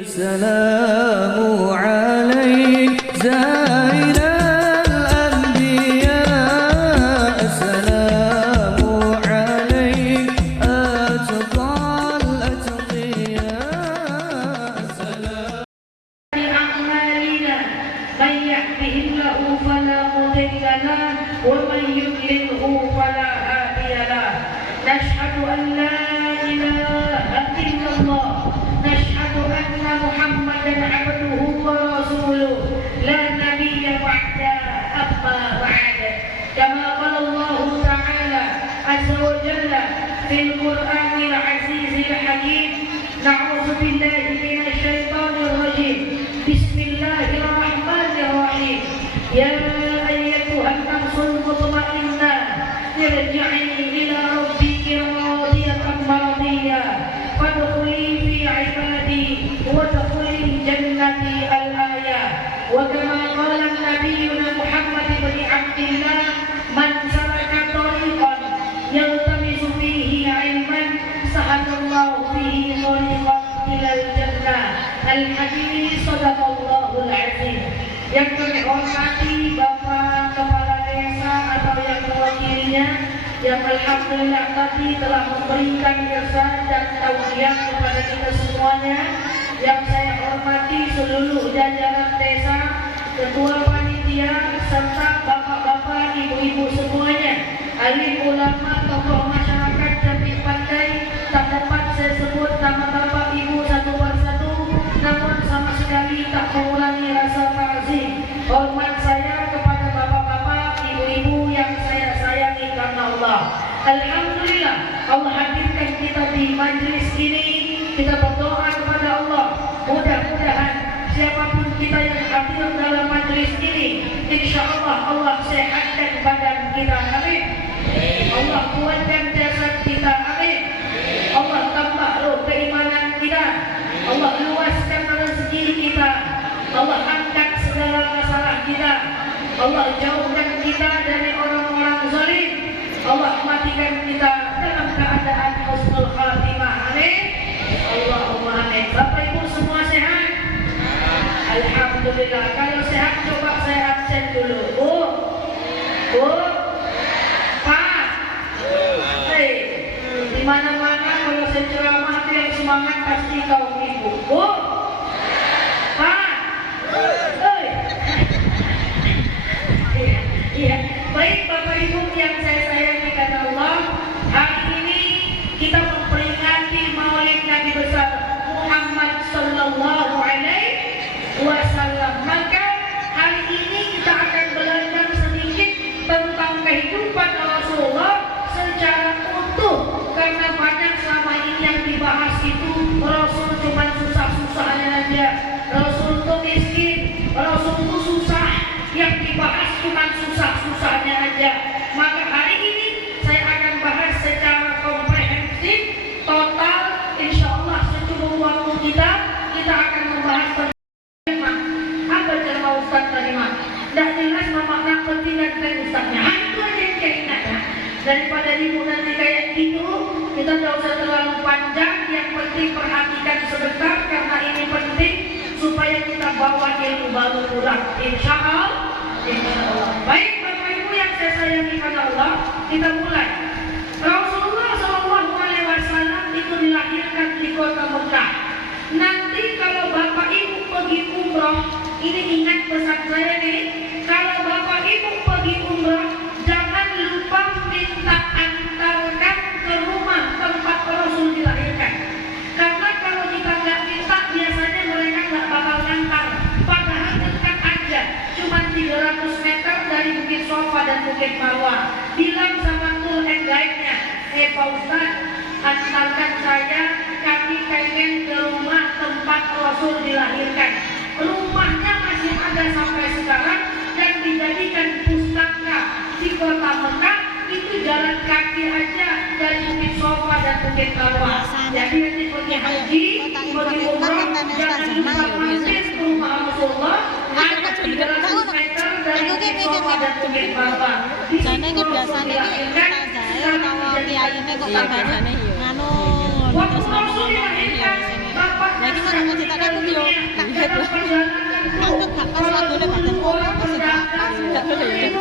السلام عليك زين الأنبياء السلام عليك أتقى الأتقياء السلام أعمالنا من يهده الله فلا مضل له ومن يضلله فلا هادي له نشهد أن لا إله إلا الله نشهد أن محمدا عبده ورسوله لا نبي بعده أما بعد كما قال الله تعالى عز وجل في القرآن العزيز الحكيم نعوذ بالله من الشيطان الرجيم بسم الله الرحمن الرحيم يا أيتها النفس المطمئنة ارجعي إلى ربك راضية مرضية فادخلي في عبادي وادخلي جنتي الآية وكما قال نبينا محمد بن عبد الله من سلك طريقا يلتمس فيه علما سهل الله به طريقا إلى الجنة الحديث صدق الله العظيم. Yang kami hormati Bapak Kepala Desa atau yang mewakilinya, yang alhamdulillah tadi telah memberikan irsyad dan tausiah kepada kita semuanya. Yang saya hormati seluruh jajaran desa, ketua panitia serta bapak-bapak, ibu-ibu semuanya, alim ulama, tokoh masyarakat cantik pandai. Tak dapat saya sebut nama bapak ibu satu persatu, namun sama sekali tak mengurangi rasa ta'zim hormat saya kepada bapak-bapak, ibu-ibu yang saya sayangi karena Allah. Alhamdulillah Allah hadirkan kita di majlis ini. Kita berdoa kepada Allah, mudah-mudahan siapapun kita yang hadir dalam majlis ini, insya Allah Allah sehatkan badan kita, amin. Allah kuatkan jasad kita, amin. Allah tambah roh keimanan kita, Allah luaskan rezeki kita, Allah angkat segala masalah kita, Allah jauhkan kita dari orang-orang zalim, Allah matikan kita dalam keadaan husnul khatimah, amin. Allahumma amin. Bapak Ibu semua sehat? Alhamdulillah. Kalau sehat coba saya absen dulu. Bu, Pak, di mana-mana kalau saya ceramah itu yang semangat pasti kaum ibu. Bu, Pak, iya. Baik Bapak Ibu yang saya sayangi karena Allah, hari ini kita memperingati Maulid Nabi besar Muhammad sallallahu alaihi wasallam. Maka hari ini kita akan belajar sedikit tentang kehidupan Rasulullah secara utuh, karena banyak selama ini yang dibahas itu Rasul cuma susah-susahnya aja, Rasul itu miskin, Rasul itu susah, yang dibahas cuma susah-susahnya aja. Maka hari ini saya akan bahas secara komprehensif, total, insya Allah secukup waktu kita akan membahas tentang apa cara Ustaz tadi mah. Tidak jelas memakna pentingan dari Ustaznya. Itu aja yang saya ingat ya. Daripada ibu nanti kayak gitu, kita tidak usah terlalu panjang. Yang penting perhatikan sebentar karena ini penting supaya kita bawa ilmu baru pulang. Insya Allah. Baik Bapak Ibu yang saya sayangi karena Allah, kita mulai. Rasulullah SAW itu dilahirkan di kota Mekah. Nanti kalau Bapak Ibu pergi umroh, ini ingat pesan saya nih, kalau Bapak Ibu pergi umroh, jangan lupa minta antarkan ke rumah tempat Rasul dilahirkan. Karena kalau kita nggak minta, biasanya mereka nggak bakal ngantar. Padahal dekat aja, cuma 300 meter dari Bukit Sofa dan Bukit Marwah. Bilang sama tour and guide-nya, Pak Ustaz, antarkan saya, kami pengen ke rumah tempat Rasul dilahirkan. Rumahnya masih ada sampai sekarang dan dijadikan pustaka di kota Mekah. Itu jalan kaki aja dari Bukit Sofa dan Bukit Marwah. Jadi nanti pergi haji, pergi umroh, jangan lupa mampir ke rumah Rasulullah. Hanya 300 meter dari Bukit Sofa dan Bukit Marwah. Di situ Rasul dilahirkan. Sekarang menjadi kiai ini kok tambahane yo. Anu waktu Rasul dilahirkan, bapaknya Jadi kan mau cerita kan yo, lihat lah. Takut tak pas lagu le badan orang pas tidak boleh.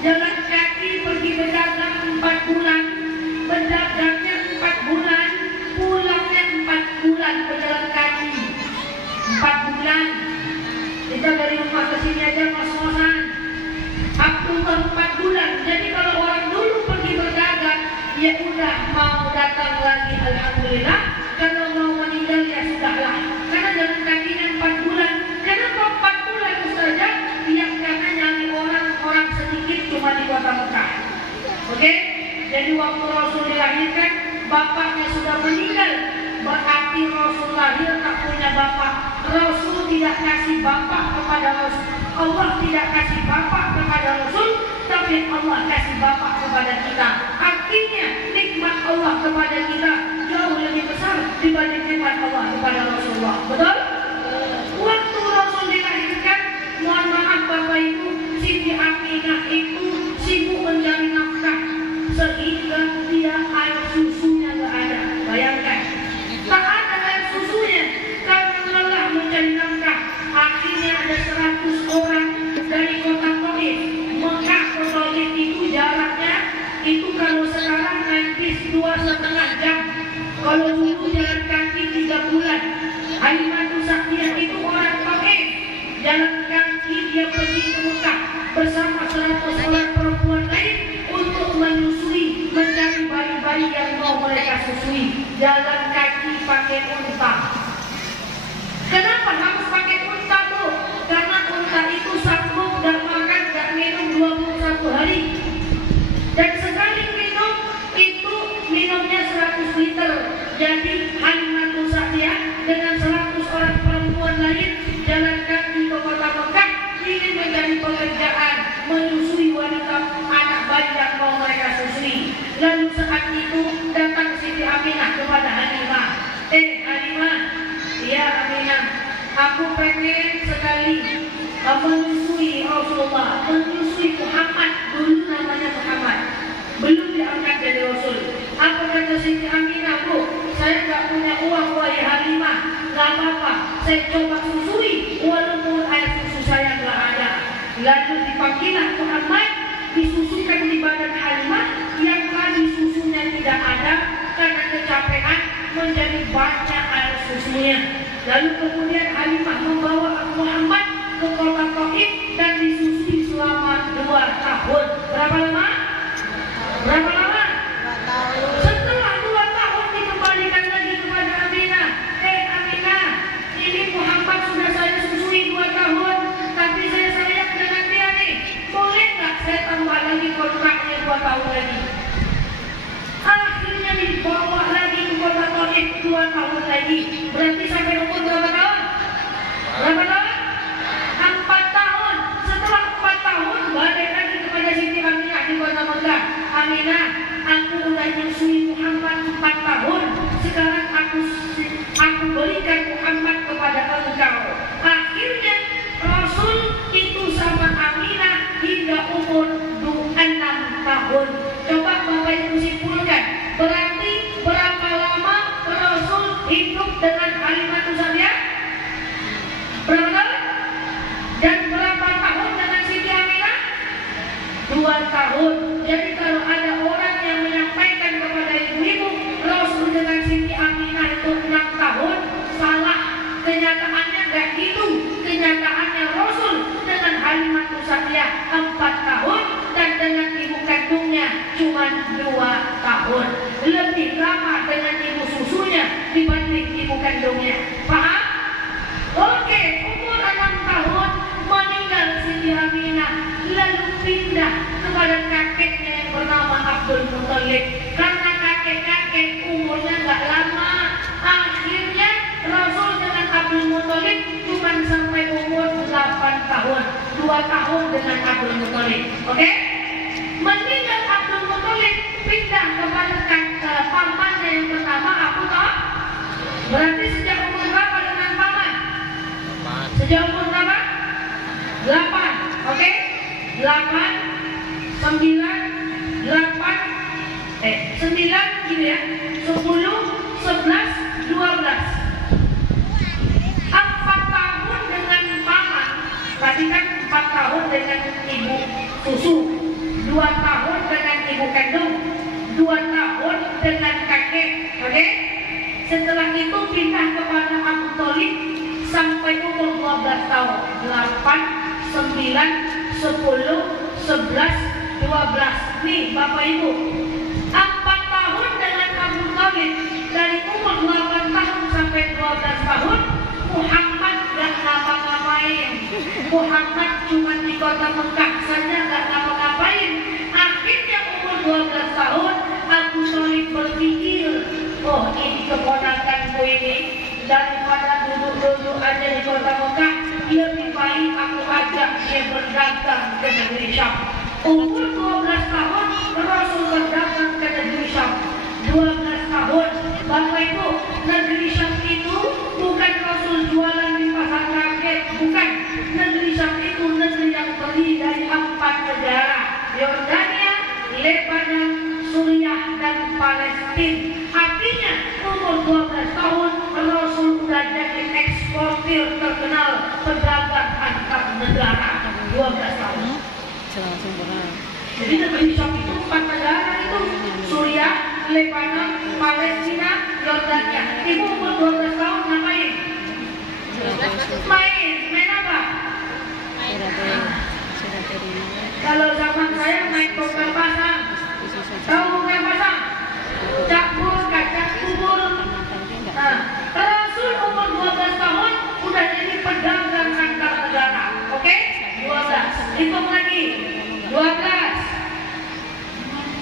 Jalan kaki pergi berdagang 4 bulan, berdagangnya 4 bulan, pulangnya 4 bulan berjalan kaki. 4 bulan. Kita dari rumah ke sini aja kos-kosan. Aku 4 bulan. Jadi kalau orang dulu pergi berdagang, ya udah mau datang lagi alhamdulillah. Kalau mau meninggal ya sudahlah. Karena jalan kakinya 4 bulan. Kenapa 4 bulan saja? Yang karena nyari orang sedikit cuma di kota Mekah. Oke? Jadi waktu Rasul dilahirkan, bapaknya sudah meninggal. Berarti Rasul lahir tak punya bapak. Rasul tidak kasih bapak kepada Rasul. Allah tidak kasih bapak kepada Rasul, tapi Allah kasih bapak kepada kita. Artinya nikmat Allah kepada kita jauh lebih besar dibanding nikmat Allah kepada Rasulullah. Betul? Waktu Rasul dilahirkan, mohon maaf Bapak Ibu, Siti Aminah itu sibuk mencari nafkah sehingga dia air susunya nggak ada. Bayangkan, tak ada air susunya karena lelah mencari nafkah. Akhirnya ada 100 orang dari kota Taif. Mekah ke Taif itu jaraknya itu kalau sekarang nanti 2,5 jam. Kalau dulu jalan kaki 3 bulan. Halimatus Sa'diyah itu orang Taif. Jalan kaki dia pergi ke Mekah bersama 100 orang perempuan lain untuk menyusui, mencari bayi-bayi yang mau mereka susui. Jalan kaki pakai unta. Kenapa harus pakai unta, Bu? Karena unta itu sanggup dan makan dan minum 21 hari. Dan sekali minum itu minumnya 100 liter. Jadi Halimatus Sa'diyah dengan 100 orang perempuan lain jalan kaki ke kota Mekah ingin mencari pekerjaan menyusui wanita anak bayi yang mau mereka susui. Lalu saat itu datang Siti Aminah kepada Halimah. Halimah, ya Aminah, aku pengen sekali menyusui Rasulullah, menyusui Muhammad. Dulu namanya Muhammad, belum diangkat dari Rasul. Apa kata Siti Aminah? Bu, saya nggak punya uang, wahai Halimah. Nggak apa-apa, saya coba susui walaupun air susu saya nggak ada. Lalu dipanggillah Muhammad, disusukan di badan Halimah yang tadi susunya tidak ada karena kecapean, menjadi banyak air susunya. Lalu kemudian Halimah membawa Muhammad ke kota Taif dan disusui selama 2 tahun. Berapa lama? Berapa lama? Setelah 2 tahun dikembalikan lagi kepada Aminah. Aminah, ini Muhammad sudah saya susui 2 tahun, tapi saya sayang dengan dia nih. Boleh nggak saya tambah lagi kontraknya 2 tahun lagi? Akhirnya dibawa lagi ke kota Taif 2 tahun lagi. Berarti sampai umur berapa tahun? Berapa tahun? 4 tahun. Setelah 4 tahun balik lagi kepada Siti Aminah di kota Mekah. Aminah, aku udah nyusui Muhammad 4 tahun. Sekarang aku berikan Muhammad kepada engkau. Akhirnya Rasul itu sama Aminah hingga umur 6 tahun. Coba Bapak Ibu simpulkan. Berarti berapa lama Rasul hidup dengan Halimatus Sa'diyah? Berapa tahun? Dan berapa tahun dengan Siti Aminah? 2 tahun. Jadi kalau ada orang yang menyampaikan kepada ibu-ibu Rasul dengan Siti Aminah itu 6 tahun, salah. Kenyataannya enggak gitu. Kenyataannya Rasul dengan Halimatus Sa'diyah 4 tahun dan dengan ibu kandungnya cuma 2 tahun. Lebih lama dengan ibu susunya dibanding ibu kandungnya. Paham? Oke, umur 6 tahun meninggal Siti Aminah, lalu pindah kepada kakeknya yang bernama Abdul Muthalib. Karena kakek-kakek umurnya nggak lama, akhirnya Rasul dengan Abdul Muthalib cuma sampai umur 8 tahun, 2 tahun dengan Abdul Muthalib. Oke? Meninggal Abdul Muthalib, pindah kepada pamannya yang pertama Abu Talib. Berarti sejak umur berapa dengan paman? Sejak umur berapa? 8. Oke? 8, 9, 9 gitu ya. 10, 11, 12. kandung, 2 tahun dengan kakek, oke? Setelah itu pindah kepada Abu Thalib sampai umur 12 tahun, 8, 9, 10, 11, 12. Nih Bapak Ibu, 4 tahun dengan Abu Thalib, dari umur 8 tahun sampai 12 tahun, Muhammad gak ngapa-ngapain. Muhammad cuma di kota Mekah saja gak ngapa-ngapain. Akhirnya umur 12 tahun Abu Thalib berpikir, oh ini keponakanku ini, daripada duduk-duduk aja di kota Mekah, lebih baik aku ajak dia berdagang ke negeri Syam. Umur 12 tahun Rasul berdagang ke negeri Syam. 12 tahun, Bapak Ibu, negeri Syam itu bukan Rasul jualan di pasar rakyat, bukan. Negeri Syam itu negeri yang terdiri dari 4 negara: Yordania, Lebanon, Suriah, dan Palestina. Artinya umur 12 tahun Rasul sudah jadi eksportir terkenal, pedagang antar negara. 12 tahun. Jadi negeri Syam itu 4 negara itu: Suriah, Lebanon, Palestina, Yordania. Ibu umur 12 tahun ngapain? Main apa? Kalau zaman saya main poker pasang. Tahu poker pasang? Campur kacang kubur. Nah, Rasul umur 12 tahun udah jadi pedagang antar negara. Oke? 12. Hitung lagi. 12.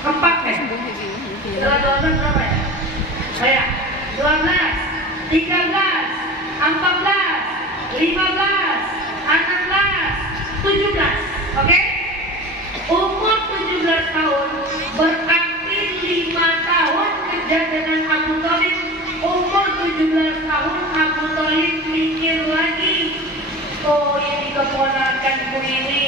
Keempat ya? Setelah 12 berapa ya? Saya 12, 13, 14, 15, 16, 17. Oke? Umur 17 tahun berarti 5 tahun kerja dengan Abu Thalib. Umur 17 tahun Abu Thalib mikir lagi, oh ini keponakanku ini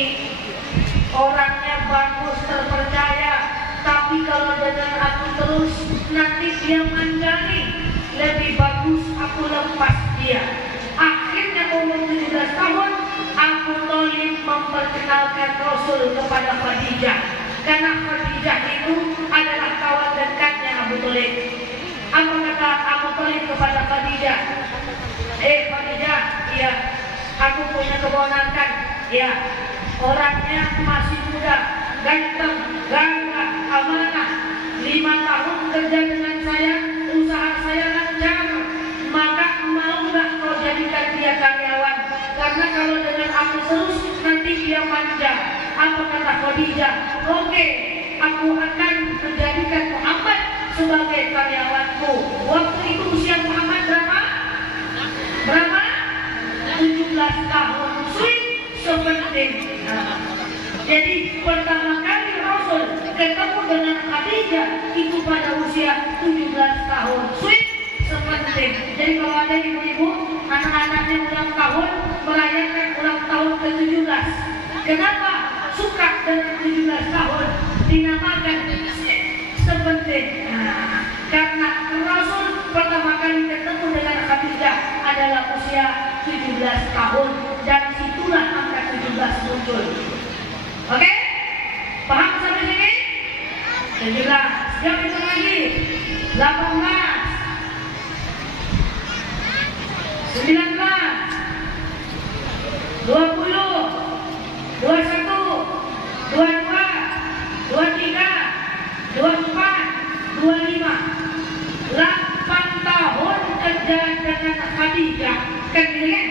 orangnya bagus, terpercaya, tapi kalau dengan aku terus nanti dia mandani, lebih bagus aku lepas dia. Akhirnya umur 17 tahun Abu Thalib memperkenalkan Rasul kepada Khadijah, karena Khadijah itu adalah kawan dekatnya Abu Thalib. Apa kata Abu Thalib kepada Khadijah? Khadijah, iya, aku punya keponakan, ya, orangnya masih muda, ganteng, gagah, amanah, 5 tahun kerja dengan saya, usaha saya lancar, maka mau nggak kau jadikan dia karyawan? Karena kalau dengan aku terus nanti dia manja. Apa kata Khadijah? Oke, aku akan menjadikan Muhammad sebagai karyawanku. Waktu itu usia Muhammad berapa? Berapa? 17 tahun. Sweet, seperti. Jadi pertama kali Rasul ketemu dengan Khadijah itu pada usia 17 tahun. Sweet, seperti. Jadi kalau ada ibu-ibu anak-anaknya ulang tahun, merayakan ulang tahun ke-17. Kenapa suka dengan 17 tahun? Dinamakan seperti. Karena Rasul pertama kali ketemu dengan Khadijah adalah usia 17 tahun, dan situlah angka 17 muncul. Oke? Paham sampai sini? 17. Siap itu lagi. 18. 19. 20. 21. 22. 23. 24. 25. 8 tahun kerja dengan Khadijah. Kan gitu kan?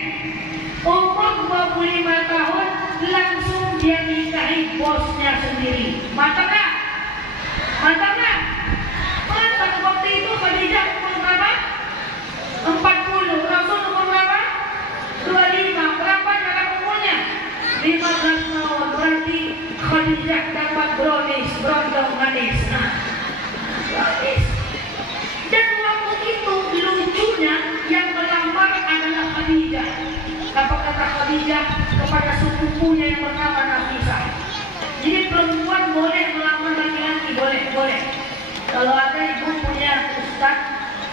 Umur 25 tahun langsung dia nikahi bosnya sendiri. Mantap gak? Mantap gak? Mantap. Waktu itu Khadijah umur berapa? 40. Rasul umur berapa? 25. Berapa dalam umurnya? 15 tahun. Berarti Khadijah dapat brownies, berondong manis. Brownies. Dan waktu itu lucunya yang melamar adalah Khadijah. Apa kata Khadijah kepada sepupunya yang bernama Nafisah? Jadi perempuan boleh melamar laki-laki, boleh. Kalau ada ibu punya ustaz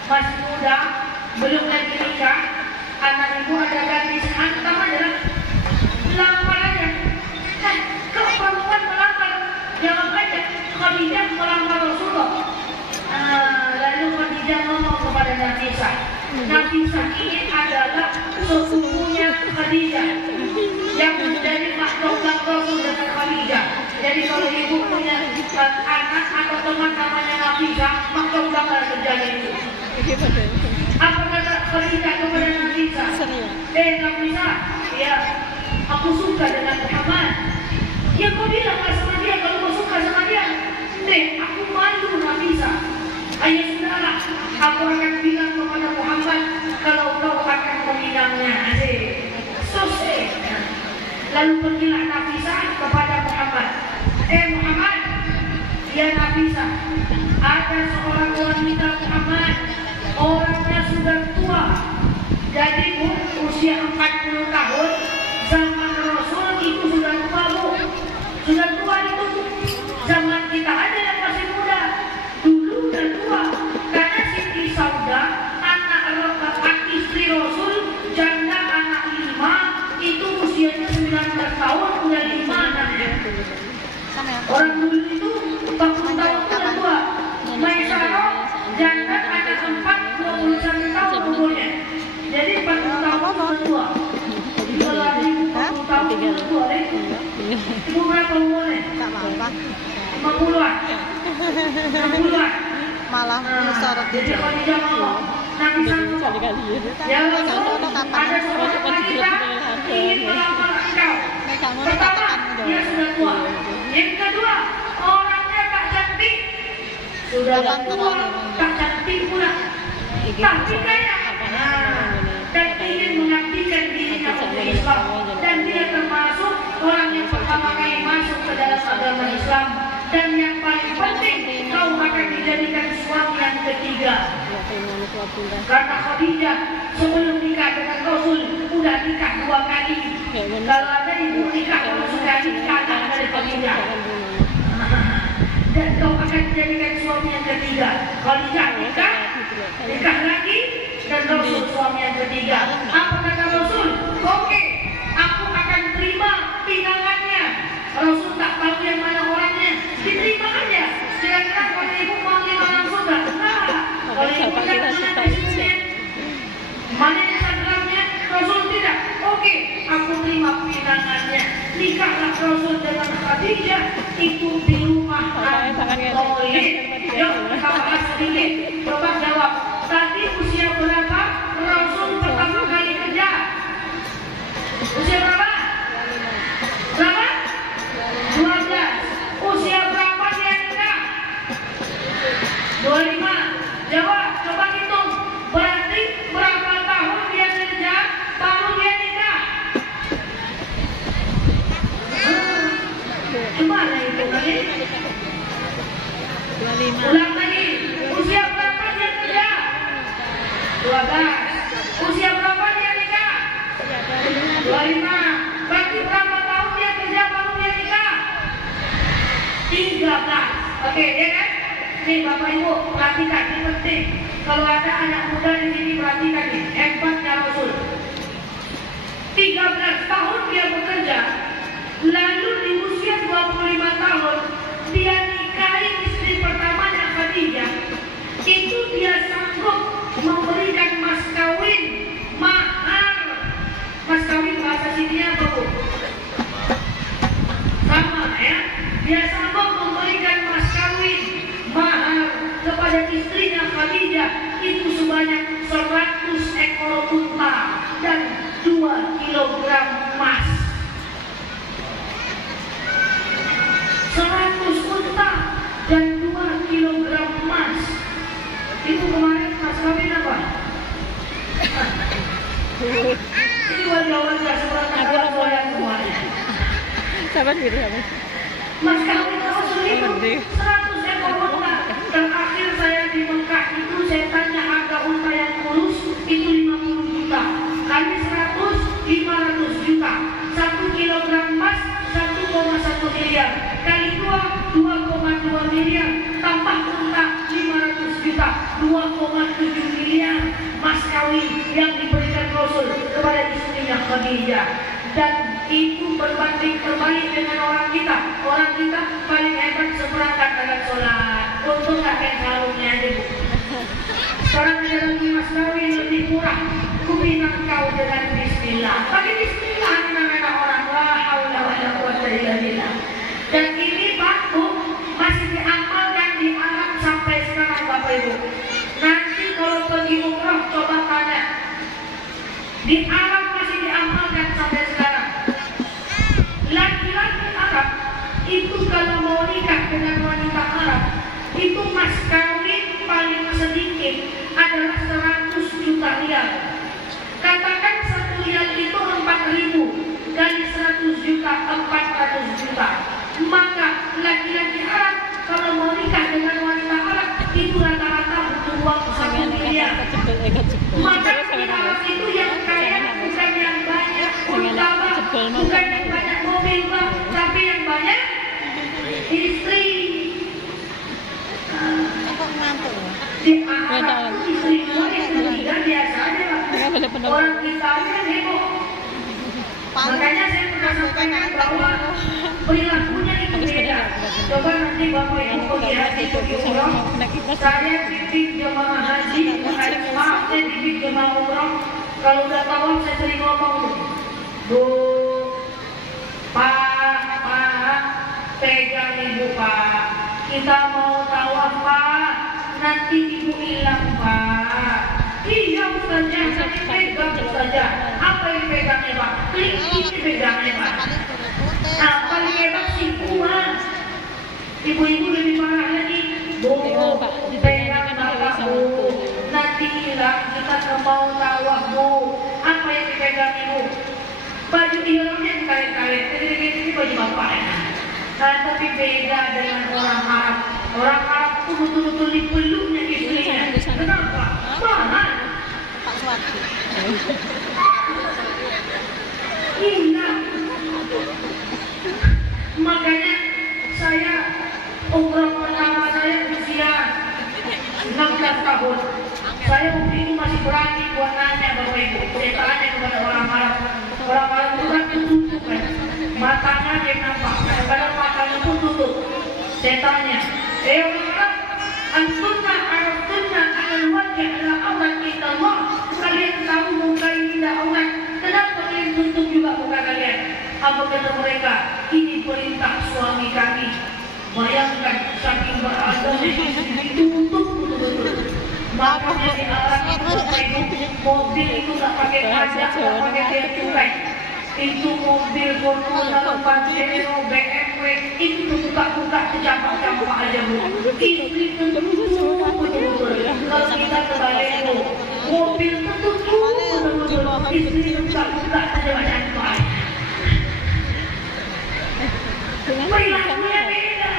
masih muda, belum lagi nikah, anak ibu ada gadis, hantam aja, lamar aja. Kalau perempuan melamar, jangan aja Khadijah melamar Nafisah ini adalah sepupunya Khadijah yang menjadi makhluk Rasul dengan Khadijah. Jadi kalau ibu punya anak atau teman namanya Nafisah, maka bakal terjadi itu. Apa kata Khadijah kepada Nafisah? Nafisah, ya aku suka dengan Muhammad. Ya kau bilang sama dia kalau kau suka sama dia. Aku malu Nafisah. Ayah sudahlah, aku akan bilang kepada Muhammad kalau kau akan meminangnya. Selesai. Lalu pergilah Nafisah kepada Muhammad. Muhammad, ya Nafisah, ada seorang wanita Muhammad, orangnya sudah tua. Jadi usia 40 tahun, zaman Rasul itu sudah tua bu. Sudah tua itu, zaman kita aja yang masih muda. Dulu udah tua, karena Siti Sauda, anak istri Rasul, janda anak 5, itu usianya 19 tahun, udah 5 anaknya. Orang dulu itu 40 tahun udah tua. Maisarah, janda anak 4, 21 tahun umurnya. Jadi 40 tahun udah tua. Kalau ada ibu 40 tahun udah tua, ibu berapa umurnya? 50-an. 60-an. Malah disorot Jadi kalau di zaman Allah, Nabi SAW, ya Rasul, ada seorang wanita ingin melamar engkau. Pertama, dia sudah tua. Yang kedua, orangnya tak cantik. Sudah tua, tak cantik pula. Tapi kaya. Dan ingin mengabdikan dirinya untuk Islam. Dan dia termasuk orang yang pertama kali masuk ke dalam agama Islam. Dan yang paling penting, kau akan dijadikan suami yang ketiga. Karena Khadijah sebelum nikah dengan Rasul udah nikah 2 kali. Kalau ada ibu nikah kalau sudah nikah dari Khadijah. Dan kau akan dijadikan suami yang ketiga. Khadijah nikah lagi, dan Rasul suami yang ketiga. Apa kata Rasul? Oke, aku akan terima pinangannya. Rasul tak tahu yang mana orangnya, diterima aja. Kira-kira kalau ibu mau terima langsung nggak? Nah, kalau ibu lihat mana disini, mana Instagramnya, Rasul tidak. Oke, aku terima pinangannya. Nikahlah Rasul dengan Khadijah itu di rumah Khalid. Yuk kita bahas sedikit. Coba jawab. Tadi usia berapa Rasul pertama kali kerja? Usia berapa? Berapa? 12. Usia berapa dia nikah? 25. Jawab, coba hitung. Berarti berapa tahun dia kerja baru dia nikah? Gimana itu kali? 25. Ulang lagi. Usia berapa dia kerja? 12. Usia berapa dia nikah? 25. Berarti berapa tahun dia kerja baru dia nikah? 13. Oke, ya kan? Nih Bapak Ibu, perhatikan, ini penting. Kalau ada anak muda di sini, perhatikan nih, hebatnya Rasul. 13 tahun dia bekerja, lalu di usia 25 tahun, dia nikahi istri pertamanya Khadijah. Itu dia sanggup memberikan mas kawin, mahar. Mas kawin bahasa sininya apa Bu? Sama ya. Dia sanggup memberikan mas kawin, mahar kepada istrinya Khadijah itu sebanyak 100 ekor unta dan 2 kilogram emas. 100 unta dan 2 kilogram emas. Itu kemarin mas kawin apa? Ini warga-warga sebenarnya tua yang semuanya. Sabar gitu sabar. Mas kawin Rasul itu 100 ekor unta. Terakhir saya di Mekah itu saya tanya harga unta yang kurus itu 50 juta. Kali 100, 500 juta. 1 kilogram emas 1,1 miliar. Kali 2,2 miliar. Tambah unta 500 juta. 2,7 miliar mas kawin yang diberikan Rasul kepada istrinya Khadijah. Dan itu berbanding terbalik dengan orang kita. Orang kita paling hebat seperangkat alat sholat. Untuk kakek sarungnya aja Bu. Sekarang ada lagi mas kawin lebih murah. Kubinang kau dengan bismillah. Bagi bismillah anak-anak orang. La haula wala quwwata illa billah. Dan ini batu masih diamalkan di Arab sampai sekarang Bapak Ibu. Nanti kalau pergi umrah coba tanya. Di Arab masih diamalkan sampai sekarang. Laki-laki Arab itu kalau mau nikah dengan wanita Arab, itu mas kawin paling sedikit adalah 100 juta rial. Katakan 1 rial itu 4.000 kali 100 juta 400 juta. Maka laki-laki Arab kalau mau nikah dengan wanita Arab itu rata-rata butuh uang 1 miliar. Maka di Arab itu yang kaya bukan yang banyak utama, bukan yang banyak mobil bang, tapi yang banyak istri. Di Arab istri tiga biasa aja lah. Orang kita kan heboh. Makanya saya pernah sampaikan bahwa perilakunya itu beda. Coba nanti Bapak Ibu pergi haji pergi umroh, saya bimbing jemaah haji, maaf saya bimbing jemaah umroh. Kalau udah tawaf saya sering ngomong, Bu, Pak, pegang Ibu Pak. Kita mau tawaf Pak, nanti Ibu hilang Pak. Iya saja, saya pegang saja. Apa yang pegangnya Pak? Klik ini pegangnya Pak. Nah, paling hebat simpuan. Ibu-ibu lebih marah lagi. Bu, pegang Bapak Bu. Nanti hilang, kita mau tawaf Bu. Apa yang dipegang Ibu? Baju ihramnya dikaret-karet. Ini baju Bapak ya. Nah, tapi beda dengan orang Arab. Orang Arab itu betul-betul dipeluknya istrinya. Kenapa? Mahal. Ingat. Makanya saya umrah pertama saya usia 16 tahun. Saya waktu itu masih berani buat nanya Bapak Ibu. Saya tanya kepada orang Arab. Orang Arab itu kan tutup kan. Matanya dia nampak. Kadang matanya pun tutup. Saya tanya, orang Arab, antunna arabtunna al-wajah ala Allah kita Allah. Kalian tahu muka ini tidak aurat. Kenapa kalian tutup juga muka kalian? Apa kata mereka? Ini perintah suami kami. Bayangkan saking beradabnya ditutup betul-betul. Makanya di Arab itu mobil itu tak pakai pajak, tak pakai bea cukai. Itu mobil Fortuner, Pajero, BMW itu buka-buka tercampak-campak aja Bu. Istri tertutup betul-betul. Kalau kita kebalik itu mobil tertutup betul-betul. Istri buka-buka aja macam-macam. Perilakunya beda.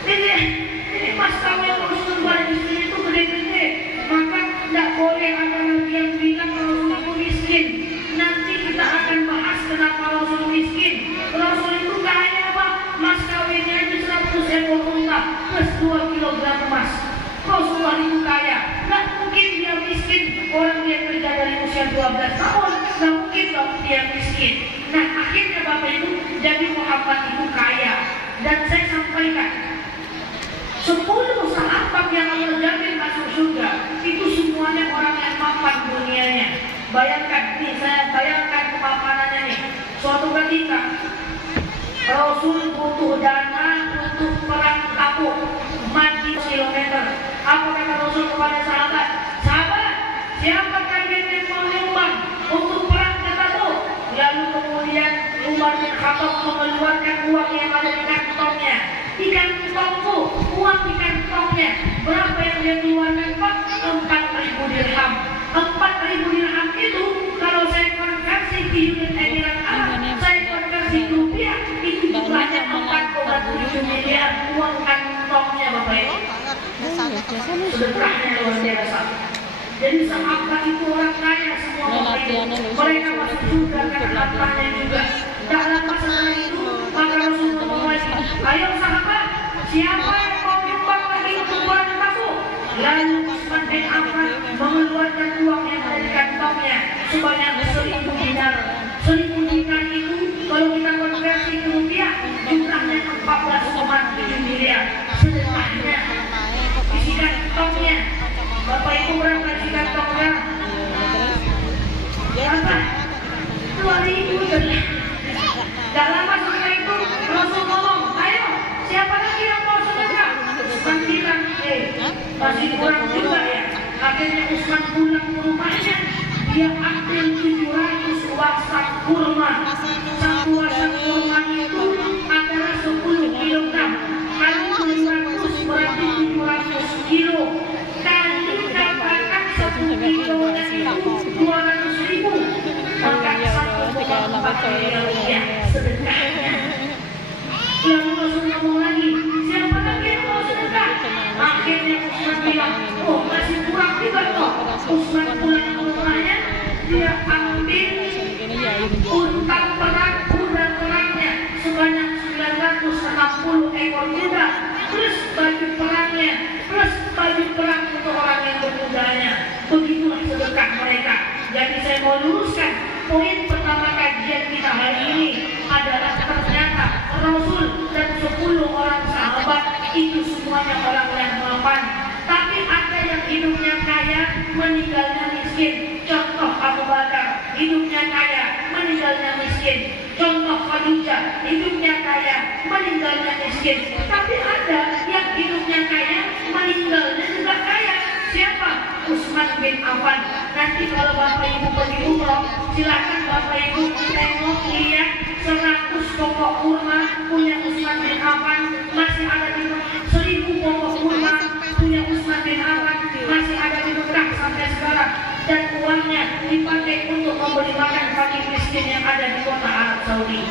Ini mas kawin Rasulullah istri itu gede-gede. Maka tidak boleh ada lagi yang bilang Rasul itu miskin. Nanti kita akan bahas kenapa Rasul miskin. Rasul itu kaya Pak. Mas kawinnya itu 100 ekor unta plus 2 kilogram emas. Rasulullah itu kaya. Tidak mungkin dia miskin. Orang dia kerja dari usia 12 tahun. Tidak mungkin dia miskin. Nah akhirnya Bapak Ibu, jadi Muhammad itu kaya. Dan saya sampaikan 10 sahabat yang Allah jamin masuk surga itu semuanya orang yang mapan dunianya. Bayangkan nih, saya bayangkan kemapanannya nih. Suatu ketika Rasul butuh dana untuk perang Tabuk, mati kilometer. Apa kata Rasul kepada sahabat? Sahabat, siapa kalian yang mau nyumbang untuk perang ke Tabuk? Lalu kemudian Umar bin Khattab mengeluarkan uang yang ada di kantongnya. Di kantongku, uang di kantongnya. Berapa yang dia keluarkan Pak? 4.000 dirham. 4.000 dirham itu kalau saya konversi ke unit Emirat Arab, saya konversi ke rupiah, itu jumlahnya 4,7 miliar uang kantongnya Bapak Ibu. Sedekahnya luar biasa. Jadi sahabat itu orang kaya semua Bapak Ibu. Mereka masuk surga karena hartanya juga. Tak lama setelah itu maka Rasul ngomong lagi, ayo sahabat, siapa yang mau nyumbang lagi untuk perang Tabuk? Lalu Utsman bin Affan mengeluarkan uang yang ada di kantongnya sebanyak 1.000 dinar. 1.000 dinar itu kalau kita konversi ke rupiah jumlahnya 14,7 miliar. Sedekahnya isi kantongnya Bapak Ibu berapa jika orang? Apa? 2000. Gak lama setelah itu Rasul ngomong, ayo siapa lagi yang mau sedekah? Usman bilang, masih kurang juga ya. Akhirnya Usman pulang ke rumahnya, dia ambil 700 wasak kurma. Satu wasak kurma itu adalah 10 kilogram. Kali 700 berarti 700 kilo. Kali dapatkan 1 kilo dan itu 200.000. Maka 1,4 miliar sedekahnya. Lalu Rasul ngomong lagi, siapa lagi yang mau sedekah? Akhirnya Usman bilang, oh masih kurang juga toh. Usman pulang ke rumahnya, dia ambil unta perang, kuda perangnya sebanyak 960 ekor kuda, plus baju perangnya, plus baju perang untuk orang yang berkudanya. Begitulah sedekah mereka. Jadi saya mau luruskan, poin pertama kajian kita hari ini adalah ternyata Rasul dan 10 orang sahabat itu semuanya orang yang mapan. Tapi ada yang hidupnya kaya, meninggalnya miskin. Contoh Abu Bakar, hidupnya kaya, meninggalnya miskin. Contoh Khadijah, hidupnya kaya, meninggalnya miskin. Tapi ada yang hidupnya kaya, meninggalnya juga kaya. Siapa? Utsman bin Affan. Nanti kalau Bapak Ibu pergi umroh, silakan Bapak Ibu tengok lihat 100 pokok kurma punya Utsman bin Affan, masih ada di 1000 pokok kurma punya Utsman bin Affan, masih ada di Mekah sampai sekarang. Dan uangnya dipakai untuk memberi makan fakir miskin yang ada di kota Arab Saudi.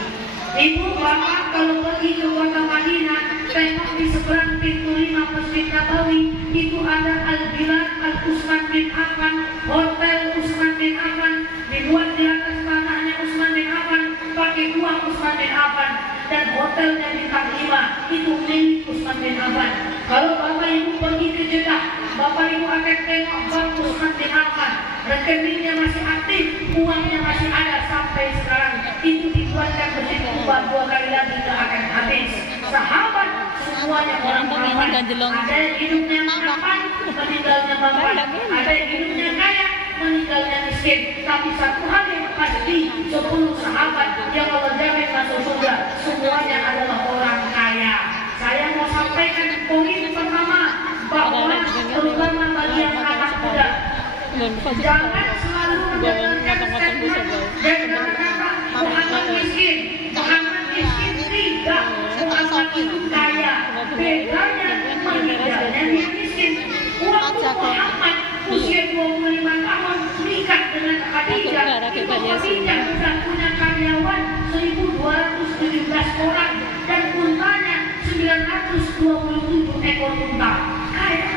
Ibu bapak kalau pergi ke kota Madinah, tengok di seberang pintu 5 Masjid Nabawi itu ada Al-Bilal Al-Utsman bin Affan, Hotel Utsman bin Affan, dibuat di atas tanahnya Utsman bin Affan, pakai uang Utsman bin Affan, dan hotelnya bintang 5 itu milik Utsman bin Affan. Kalau Bapak Ibu pergi ke Jeddah, Bapak Ibu akan tengok bank Utsman bin Affan, rekeningnya masih aktif, uangnya masih ada sampai sekarang. Itu dibuatkan Masjid Kuba 2 kali lagi tidak akan habis. Sahabat semuanya orang mapan, ada yang hidupnya mapan, meninggalnya mapan, ada yang hidupnya kaya, meninggalnya miskin. Tapi satu hal yang pasti, 10 sahabat yang Allah jamin masuk surga, semuanya adalah orang kaya. Saya mau sampaikan poin pertama, bahwa terutama bagi yang anak muda, jangan selalu mendengarkan statement dan berkata Muhammad miskin, Muhammad miskin tidak, Muhammad itu kaya. Bedanya meninggalnya dia miskin. Waktu Muhammad usia 25 tahun nikah dengan Khadijah, itu Khadijah sudah punya karyawan 1217 orang dan untanya 927 ekor unta. Kaya.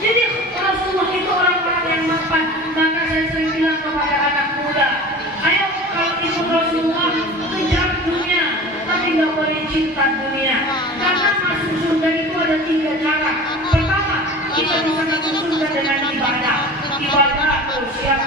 Jadi Rasulullah itu orang-orang yang mapan. Maka saya sering bilang kepada anak muda, ayo kalau ikut Rasulullah kejar dunia, tapi nggak boleh cinta dunia. Karena masuk surga itu ada 3 cara. Pertama, kita bisa masuk surga dengan ibadah. Ibadah siang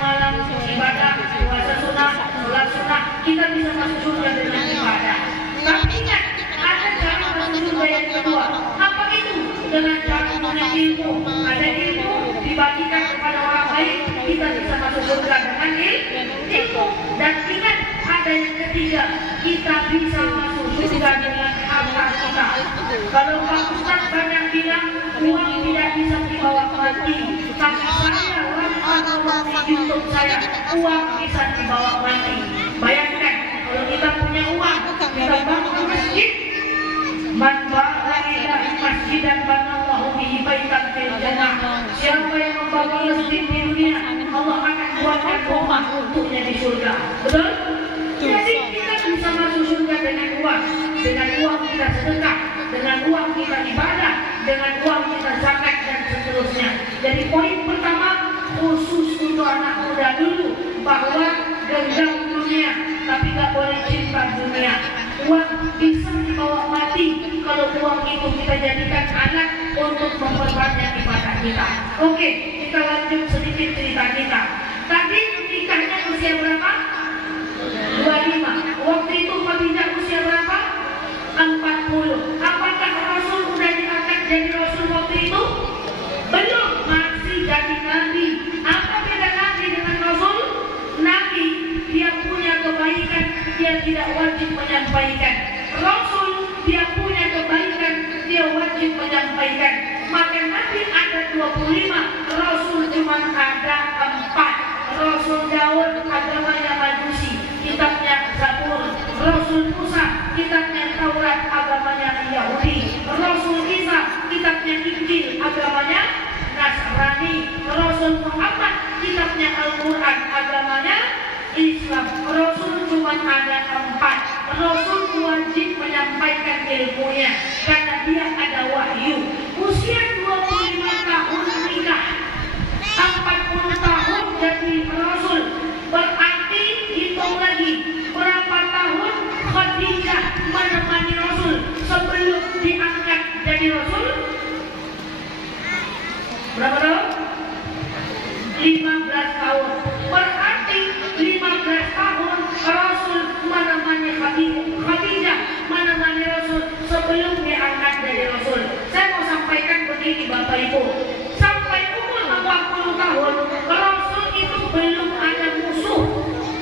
malam ibadah, puasa sunnah, sholat sunnah. Kita bisa masuk surga dengan ibadah. Tapi ingat, ada cara masuk surga yang kedua. Apa itu? Dengan cara punya ilmu. Ada ilmu dibagikan kepada orang lain, kita bisa masuk surga dengan ilmu. Dan ingat, ada yang ketiga, kita bisa masuk surga dengan harta kita. Kalau Pak Ustaz banyak bilang uang tidak bisa dibawa mati, tapi saya lakukan di YouTube saya, uang bisa dibawa mati. Bayangkan kalau kita punya uang, kita bangun masjid. Man ba'a ila masjid dan banallahu bihi baitan fil jannah. Siapa yang membangun masjid di dunia, Allah akan buatkan rumah untuknya di surga. Betul? Jadi kita bisa masuk surga dengan uang. Dengan uang kita sedekah, dengan uang kita ibadah, dengan uang kita zakat dan seterusnya. Jadi poin pertama khusus untuk anak muda dulu, bahwa genggam dunia tapi gak boleh cinta dunia. Uang bisa dibawa mati kalau uang itu kita jadikan anak untuk memperbanyak ibadah kita. Oke, kita lanjut sedikit cerita kita. Tadi nikahnya usia berapa? 25. Waktu itu Khadijah usia berapa? 40. Apakah Rasul udah diangkat jadi Rasul waktu tidak wajib menyampaikan. Rasul dia punya kebaikan, dia wajib menyampaikan. Maka Nabi ada 25, Rasul cuma ada 4. Rasul Daud agamanya Majusi, kitabnya Zabur. Rasul Musa kitabnya Taurat, agamanya Yahudi. Rasul Isa kitabnya Injil, agamanya Nasrani. Rasul Muhammad kitabnya Al-Quran, agamanya Islam. Rasul cuma ada 4. Rasul wajib menyampaikan ilmunya karena dia ada wahyu. Usia 25 tahun menikah, 40 tahun jadi Rasul. Berarti hitung lagi berapa tahun Khadijah menemani Rasul sebelum diangkat jadi Rasul? Berapa tahun? 15 tahun. Berarti 15 tahun Rasul menemani Khadijah menemani Rasul sebelum diangkat jadi Rasul. Saya mau sampaikan begini Bapak Ibu, sampai umur 40 tahun Rasul itu belum ada musuh.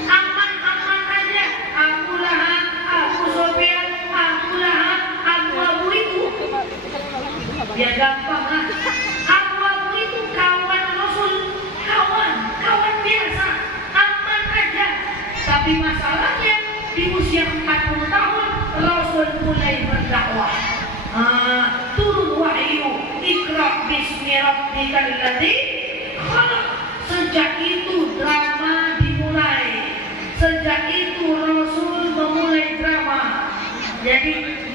Aman-aman aja. Abu Lahab, Abu Sufyan, Abu Lahab, Abu itu ya gampang lah. Abu itu kawan Rasul, kawan biasa, aman aja. Tapi masalahnya di usia 40 tahun Rasul mulai berdakwah. Turun wahyu, Iqra bismi rabbikal ladzi khalaq. Sejak itu drama dimulai. Sejak itu Rasul memulai drama. Jadi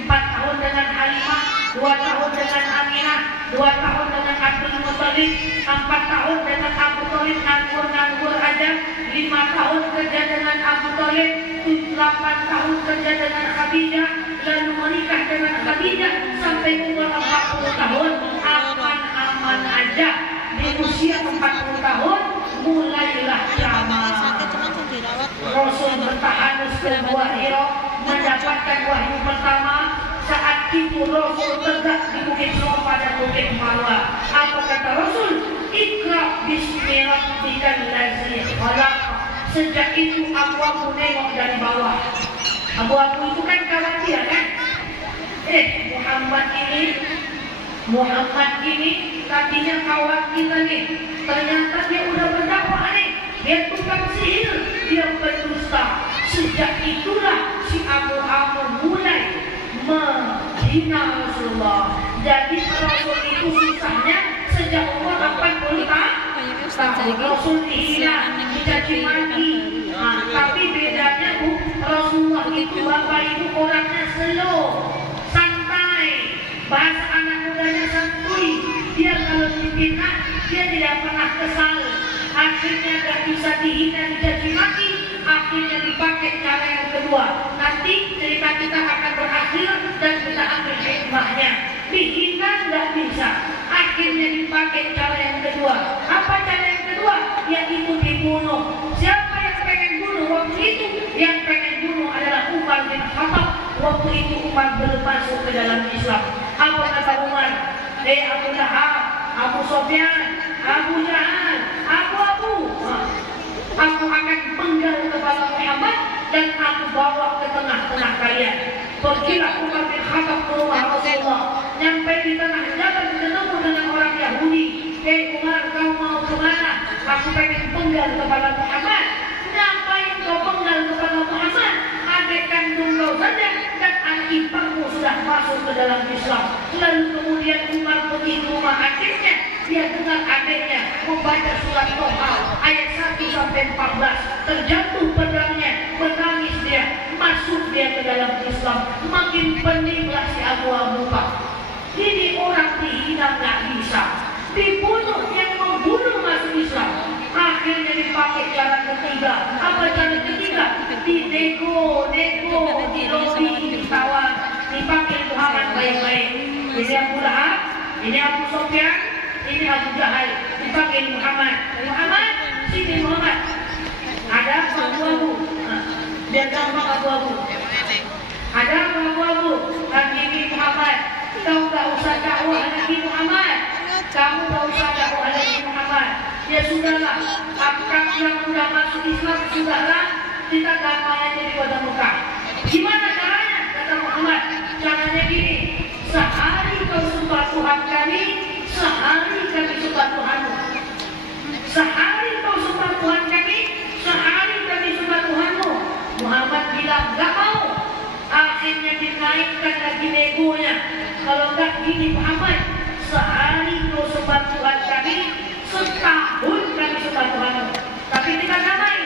4 tahun dengan Halimah, 2 tahun dengan Aminah, 2 tahun dengan Abdul Muthalib, 4 tahun dengan Abu Thalib nganggur aja, 5 tahun kerja dengan Abu Thalib, 8 tahun kerja dengan Khadijah, lalu menikah dengan Khadijah sampai umur 40 tahun aman-aman aja. Di usia 40 tahun mulailah drama. Rasul bertahan ke Gua Hira mendapatkan wahyu pertama. Saat itu Rasul tegak di Bukit Safa dan Bukit Marwah. Apa kata Rasul? Iqra bismi rabbikal ladzi khalaq. Sejak itu Abu nengok dari bawah. Abu itu kan kawan dia kan? Muhammad ini tadinya kawan kita nih. Ternyata dia udah berdakwah nih. Dia tukang sihir, dia berdusta. Sejak itulah si Abu mulai menghina Rasulullah. Jadi Rasul itu susahnya sejak umur 40 tahun. Rasul dihina, dicaci maki. Tapi bedanya Rasulullah itu Bapak Ibu orangnya slow, santai. Bahasa anak mudanya santuy. Dia kalau dipinah dia tidak pernah kesal. Akhirnya gak bisa dihina, dicaci maki. Akhirnya dipakai cara yang kedua. Nanti cerita kita akan berakhir dan kita ambil hikmahnya. Dihina nggak bisa. Akhirnya dipakai cara yang kedua. Apa cara yang kedua? Yaitu dibunuh. Siapa yang pengen bunuh waktu itu? Yang pengen bunuh adalah Umar bin Khattab. Waktu itu Umar belum masuk ke dalam Islam. Apa kata Umar? Abu Lahab, Abu Sufyan, Abu Jahal, Abu. Aku akan penggal kepala Muhammad dan aku bawa ke tengah-tengah kalian. Pergilah Umar bin Khattab ke rumah Rasulullah. Nyampe di tengah jalan ketemu dengan orang Yahudi. Umar, kau mau kemana? Aku pengen penggal kepala Muhammad. Ngapain kau penggal kepala Muhammad? Adik kandung kau saja dan anak iparmu sudah masuk ke dalam Islam. Lalu kemudian Umar pergi ke rumah adiknya. Dia dengar adiknya membaca surat Toha ayat 1 sampai 14. Terjatuh pedangnya, menangis dia, masuk dia ke dalam Islam. Makin peninglah si Abu Pak. Ini orang dihina nggak bisa, dibunuh yang membunuh masuk Islam. Akhirnya dipakai cara ketiga. Apa cara ketiga? Dinego, di lobi, ditawar, dipakai Muhammad baik-baik. Ini Abu Lahab, ini Abu Sufyan, ini Abu Jahal. Dipakai Muhammad, sini Muhammad. Ada Abu. Biar gampang Abu. Ada Abu. Nabi Muhammad. Kau tak usah dakwah Nabi Muhammad. Kamu tak usah dakwah Nabi Muhammad. Ya sudahlah. Apakah yang sudah masuk Islam sudahlah. Kita damai aja di Kota Mekah. Gimana caranya? Kata Muhammad, caranya gini, sehari kau sembah Tuhan kami, sehari kami sembah Tuhanmu. Sehari kau sembah Tuhan kami, sehari kami sembah Tuhanmu. Muhammad bilang, gak mau. Akhirnya dinaikkan lagi negonya. Kalau enggak gini Muhammad, sehari kau sembah Tuhan kami, setahun kami sembah Tuhanmu. Tapi kita damai,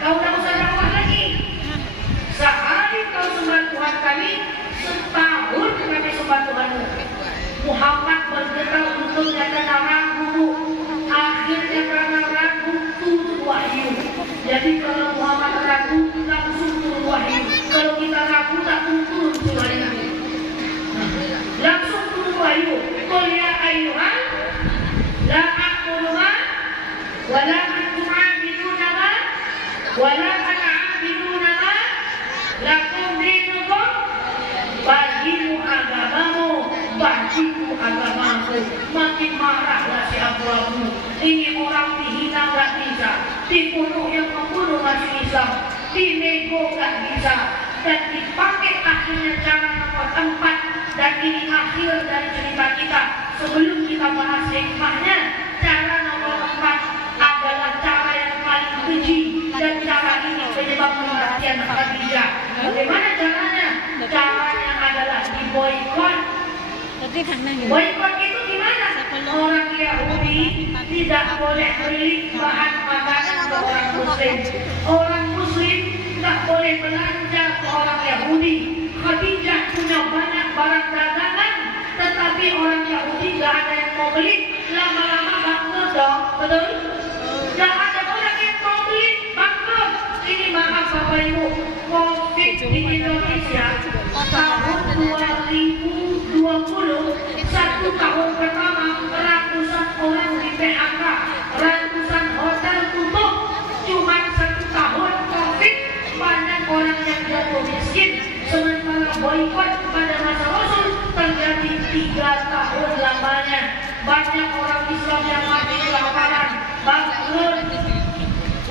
kau tidak usah dakwah lagi. Sehari kau sembah Tuhan kami, setahun kami sembah Tuhanmu. Muhammad bergetar lututnya karena ragu. Akhirnya karena ragu turun wahyu. Jadi kalau Muhammad ragu langsung turun wahyu. Kalau kita ragu tak turun wahyu. Langsung turun wahyu. Qul ya ayyuhan la aqulu ma wa la antum 'abiduna ma wa la ana 'abiduna ma lakum dinukum bagimu agamamu bagiku agamaku. Makin marahlah si abu-abu. Ini orang dihina gak bisa, dibunuh yang membunuh masih bisa, dinego gak bisa, dan dipakai akhirnya cara nomor 4. Dan ini akhir dari cerita kita. Sebelum kita bahas hikmahnya, cara nomor 4 adalah cara yang paling keji, dan cara ini penyebab kematian Khadijah. Bagaimana caranya? Caranya adalah diboikot. Boikot itu gimana? Orang Yahudi tidak boleh beli bahan makanan ke orang Muslim. Orang Muslim tidak boleh belanja ke orang Yahudi. Khadijah punya banyak barang dagangan, tetapi orang Yahudi tidak ada yang mau beli. Lama-lama bangkrut dong, betul? Tidak ada orang yang mau beli, bangkrut. Ini maaf Bapak Ibu, COVID di Indonesia tahun 2020, 1 tahun pertama ratusan orang di PHK, ratusan hotel tutup. Cuma 1 tahun COVID, banyak orang yang jatuh miskin. Sementara boikot pada masa Rasul terjadi 3 tahun lamanya. Banyak orang Islam yang mati kelaparan, bangkrut,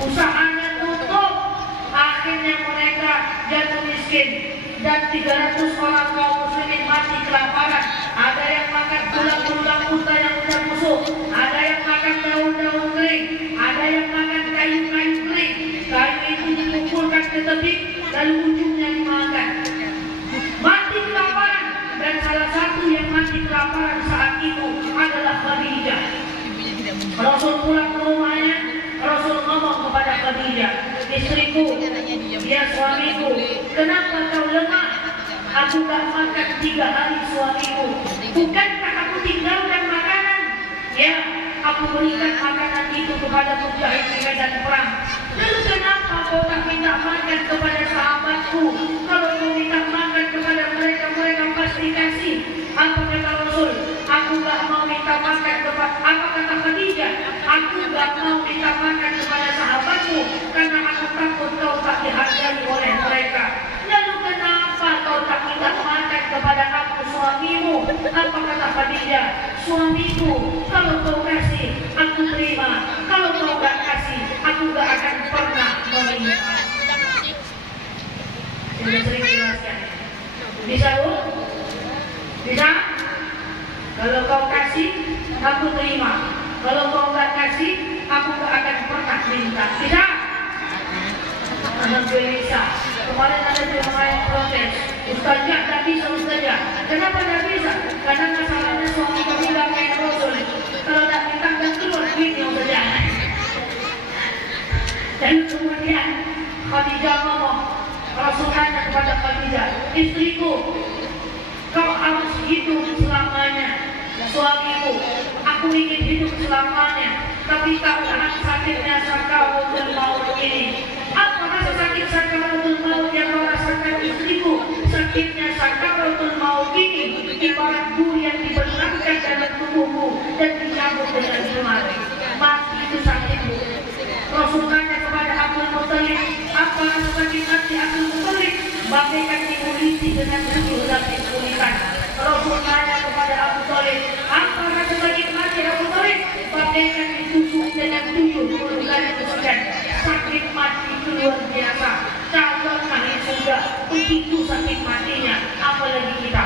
usahanya tutup, akhirnya mereka jatuh miskin. Dan 300 orang kaum muslimin mati kelaparan. Ada yang makan tulang-tulang unta yang sudah busuk, ada yang makan daun-daun kering, ada yang makan kayu-kayu kering. Kayu itu dikumpulkan ke tepi, lalu ujungnya dimakan. Mati kelaparan. Dan salah satu yang mati kelaparan saat itu adalah Khadijah. Rasul pulang ke rumahnya, Rasul ngomong kepada Khadijah, istriku, ya suamiku, kenapa kau lemah? Aku gak makan 3 hari suamiku. Bukankah aku tinggalkan makanan? Ya, aku berikan makanan itu kepada mujahid di medan perang. Lalu kenapa kau tak minta makan kepada sahabatku? Kalau kau minta makan kepada mereka pasti kasih. Apa kata Rasul? Aku gak mau minta makan kepada, apa kata Khadijah? Aku gak mau minta makan kepada sahabatku karena aku takut kau tak dihargai oleh mereka. Lalu kenapa kau tak minta makan kepada aku suamimu? Apa kata Khadijah? Suamiku, kalau kau kasih, aku terima. Kalau kau gak kasih, aku gak akan pernah meminta. Sudah sering jelaskan. Bisa Bu? Bisa? Kalau kau kasih, aku terima. Kalau kau gak kasih, aku gak akan pernah minta. Bisa? Alhamdulillah. Kemarin ada jemaah yang protes, Ustazah tak bisa Ustazah. Kenapa tak bisa? Karena masalahnya suami kami gak main Rasul. Kalau tak minta dan keluar duitnya Ustazah. Dan kemudian Khadijah ngomong, Rasul tanya kepada Khadijah, istriku, kau harus hidup selamanya. Suamiku, aku ingin hidup selamanya, tapi tak tahan sakitnya sakaratul maut ini. Apa rasa sakit sakaratul maut yang kau rasakan istriku? Sakitnya sakaratul maut ini ibarat durian dibenamkan dalam tubuhmu dan dicabut dengan jemari. Mati itu sakitmu. Rasul tanya kepada Abdul Muttalib, apa rasa sakit hati Abdul Muttalib? Bagaikan dikuliti dengan 7 lapis kulitan. Rasul tanya kepada Abu Thalib, apa rasa sakit hati Abu Thalib? Bagaikan ditusuk dengan 70 kali tusukan. Sakit mati itu luar biasa. Calon mahir sudah begitu sakit matinya, apalagi kita.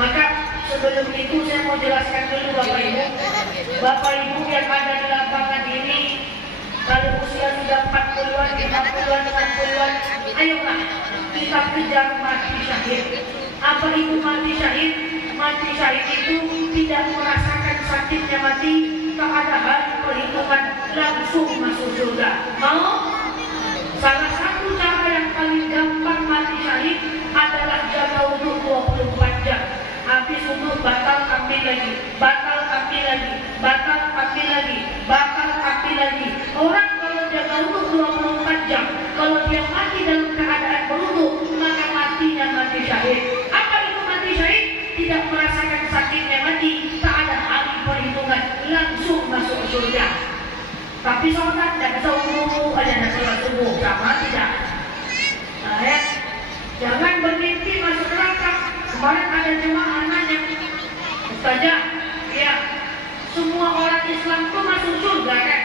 Maka sebelum itu saya mau jelaskan dulu Bapak Ibu. Bapak Ibu yang ada di lapangan ini, kalau usia sudah 40-an, 50-an, 60-an, ayolah kita kejar mati syahid. Apa itu mati syahid? Mati syahid itu tidak merasakan sakitnya mati, tak ada hari perhitungan, langsung masuk surga. Mau? Salah satu cara yang paling gampang mati syahid adalah jaga wudhu 24 jam. Habis wudhu batal ambil lagi, batal ambil lagi, batal ambil lagi, batal ambil lagi. Orang kalau jaga wudhu 24 jam, kalau dia mati dalam keadaan berwudhu, maka matinya mati syahid. Apa itu mati syahid? Tidak merasakan sakitnya mati, tak ada hari perhitungan, langsung masuk surga. Tapi sholat tidak bisa wudhu, ada sholat subuh, sama tidak? Nah, ya. Jangan bermimpi masuk neraka. Kemarin ada jemaah nanya, Ustazah, ya, semua orang Islam itu masuk surga kan?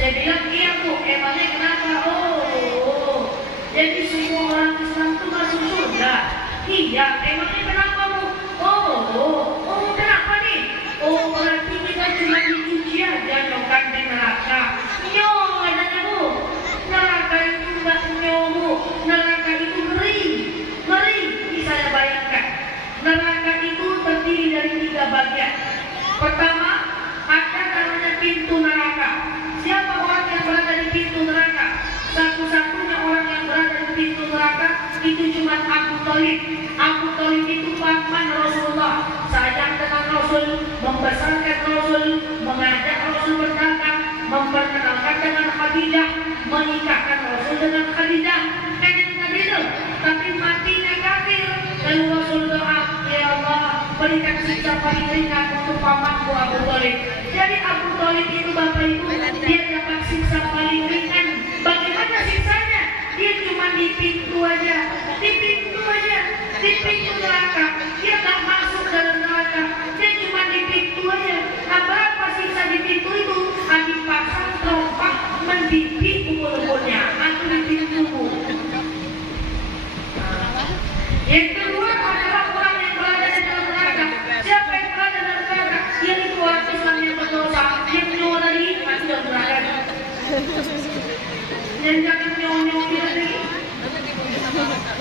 Saya bilang iya Bu, emangnya kenapa? Oh, jadi semua orang Islam itu masuk surga. Iya, emangnya kenapa Bu? Oh, kenapa nih? Oh, berarti kita cuma dicuci aja nyokkan di neraka. Nyo, adanya Bu. Neraka itu enggak nyo Bu. Neraka itu ngeri. Ngeri, bisa saya bayangkan. Neraka itu terdiri dari 3 bagian. Pertama, ada namanya pintu neraka. Siapa orang yang berada di pintu neraka? Satu-satunya orang yang berada di pintu neraka itu cuma Abu Thalib. Abu Thalib itu paman Rasulullah, sayang dengan Rasul, membesarkan Rasul, mengajak Rasul berdagang, memperkenalkan dengan Khadijah, menikahkan Rasul dengan Khadijah. Kan itu, tapi matinya kafir. Lalu Rasul doa, ya Allah, berikan siksa paling ringan untuk pamanku Abu Thalib. Jadi Abu Thalib itu Bapak Ibu, dia dapat siksa paling ringan. Bagaimana siksanya? Dia cuma di pintu aja, di pintu aja, di pintu neraka. Dia tak masuk dalam neraka, dia cuma di pintu aja. Nah, berapa siksa di pintu itu? Dipasang teropak mendidih umur-umurnya, atau di pintu. Yang kedua adalah orang yang berada di dalam neraka. Siapa yang berada dalam neraka? Yaitu orang Islam yang berdosa, yang menyuarahi masuk dalam neraka. Dan jangan nyawa-nyawa lagi.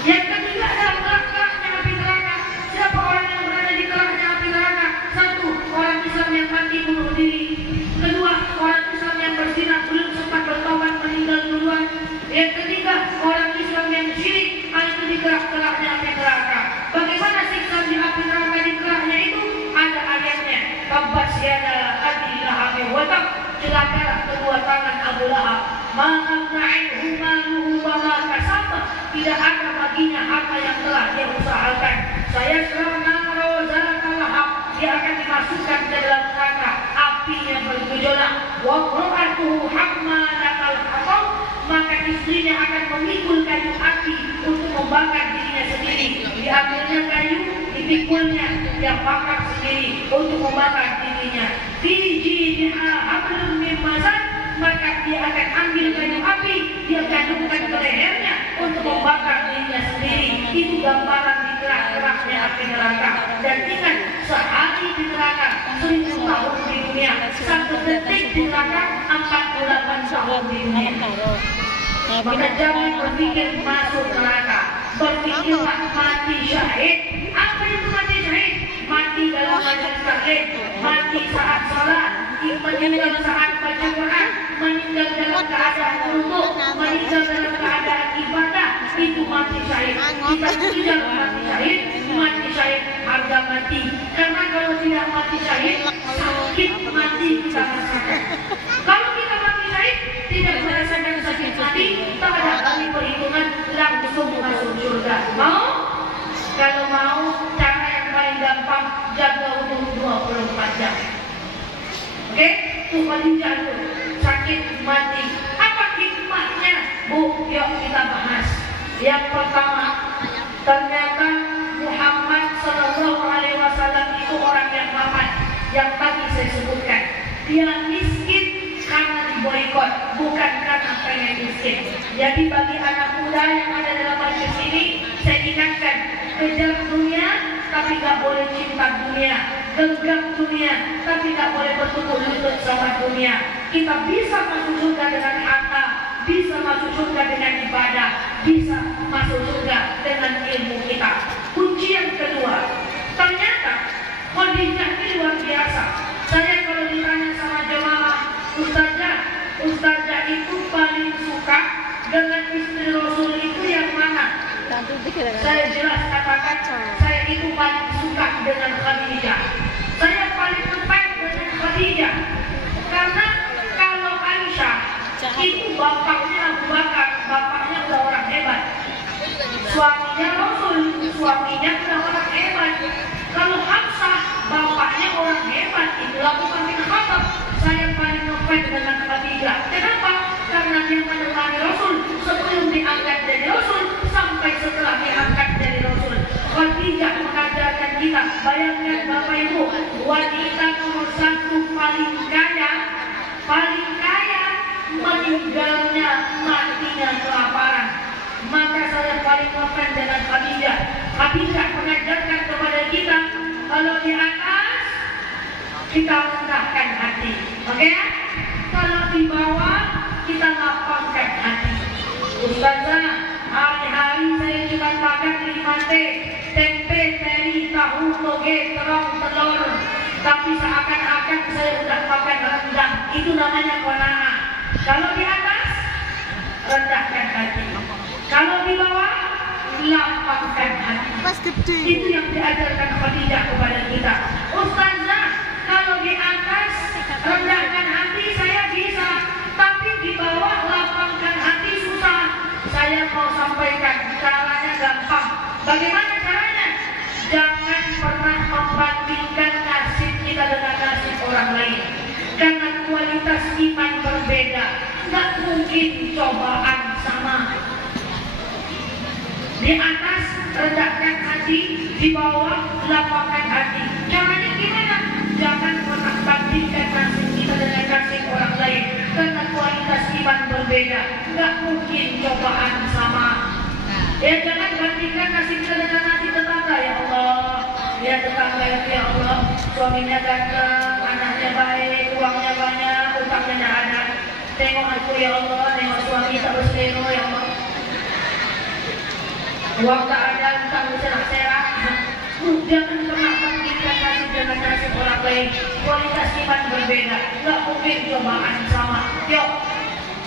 Yang ketiga adalah neraka-nya api neraka. Siapa orang yang berada di neraka api neraka? Satu, orang Islam yang mati bunuh diri. Kedua, orang Islam yang berzina belum sempat bertobat meninggal duluan. Yang ketiga, orang Islam yang syirik, itu digerak-geraknya api neraka. Bagaimana siksa di api neraka digeraknya itu? Ada ayatnya. Tabbas yada abi lahab wa tab. Celakalah kedua tangan Abu Lahab. Ma'amna'inhu maluhu wa ma kasaba. Tidak ada baginya apa yang telah dia usahakan. Saya serana rozat lahab. Dia akan dimasukkan ke dalam neraka, api yang bergejolak. Wa qur'atuhu hammalatal hatab. Maka istrinya akan memikul kayu api untuk membakar dirinya sendiri. Diambilnya kayu, dipikulnya, dia bakar sendiri untuk membakar dirinya. Fi jidha hablum min masad. Maka dia akan ambil kayu api, dia gantungkan ke lehernya untuk membakar dirinya sendiri. Itu gambaran di gerak-geraknya api neraka. Dan ingat, sehari di neraka 1000 tahun di dunia, 1 detik di neraka 48 tahun di dunia. Maka jangan berpikir masuk neraka, berpikirlah mati syahid. Apa itu mati syahid? Mati dalam majelis taklim, mati saat salat, meninggal saat baca Quran, meninggal dalam keadaan wudhu, meninggal dalam keadaan ibadah. Itu mati syahid. Kita tidak mati syahid, mati syahid harga mati. Karena kalau tidak mati syahid, sakit mati kita rasakan. Kalau kita mati syahid, tidak merasakan sakit mati, tak ada kali perhitungan, langsung masuk surga. Mau? Kalau mau, cara yang paling gampang, jaga wudhu 24 jam. Oke? Itu paling jatuh, sakit mati. Apa hikmahnya? Bu, yuk kita bahas. Yang pertama, ternyata Muhammad SAW itu orang yang mapan, yang tadi saya sebutkan. Dia miskin karena diboikot boikot, bukan karena pengen miskin. Jadi bagi anak muda yang ada dalam majelis ini, saya ingatkan, kejar dunia tapi gak boleh cinta dunia, genggam dunia tapi gak boleh bertukuk lutut sama dunia. Kita bisa masuk surga dengan harta, bisa masuk surga dengan ibadah, bisa masuk surga dengan ilmu kita. Kunci yang kedua, ternyata Khadijah ini luar biasa. Saya kalau ditanya sama jemaah, Ustazah itu paling suka dengan istri Rasul itu yang mana? Saya jelas katakan, saya itu paling suka dengan Khadijah. Saya paling ngefans dengan Khadijah. Karena kalau Aisyah itu bapaknya Abu Bakar, bapaknya udah orang hebat. Suaminya Rasul, suaminya udah orang hebat. Kalau Hafsah, bapaknya orang hebat, itulah Umar bin Khattab. Saya paling ngefans dengan Khadijah. Kenapa? Karena dia menemani Rasul sebelum diangkat jadi Rasul sampai setelah diangkat jadi Rasul. Khadijah mengajarkan kita, bayangkan Bapak Ibu, wanita nomor satu paling kaya, meninggalnya, matinya kelaparan. Maka saya paling ngefans dengan Khadijah. Khadijah mengajarkan kepada kita, kalau di atas kita rendahkan hati, oke? Kalau di bawah kita lapangkan hati. Ustazah, hari-hari saya cuma makan 5 tempe, teri, tahu, toge, terong, telur, tapi seakan-akan saya udah makan rendang. Itu namanya qanaah. Kalau di atas rendahkan hati, kalau di bawah lapangkan hati. Itu yang diajarkan Khadijah kepada kita. Ustazah, kalau di atas rendahkan hati saya bisa, tapi di bawah lapangkan hati susah. Saya mau sampaikan caranya gampang. Bagaimana caranya? Jangan pernah membandingkan nasib kita dengan nasib orang lain, karena kualitas iman berbeda. Nggak mungkin cobaan sama. Di atas rendahkan hati, di bawah lapangkan hati. Caranya gimana? Jangan pernah bandingkan nasib kita dengan nasib orang lain, karena kualitas iman berbeda. Nggak mungkin cobaan sama. Ya jangan bandingkan nasib kita dengan nasib tetangga. Ya Allah, ya tetangga itu ya Allah, suaminya ganteng, anaknya baik, uangnya banyak, utangnya tidak ada. Tengok aku ya Allah, tengok suami tak berselero ya Allah. Uang tak ada, utang berserak-serak. Jangan pernah bandingkan nasib dengan nasib orang lain. Kualitas iman berbeda, nggak mungkin cobaan sama. Yuk,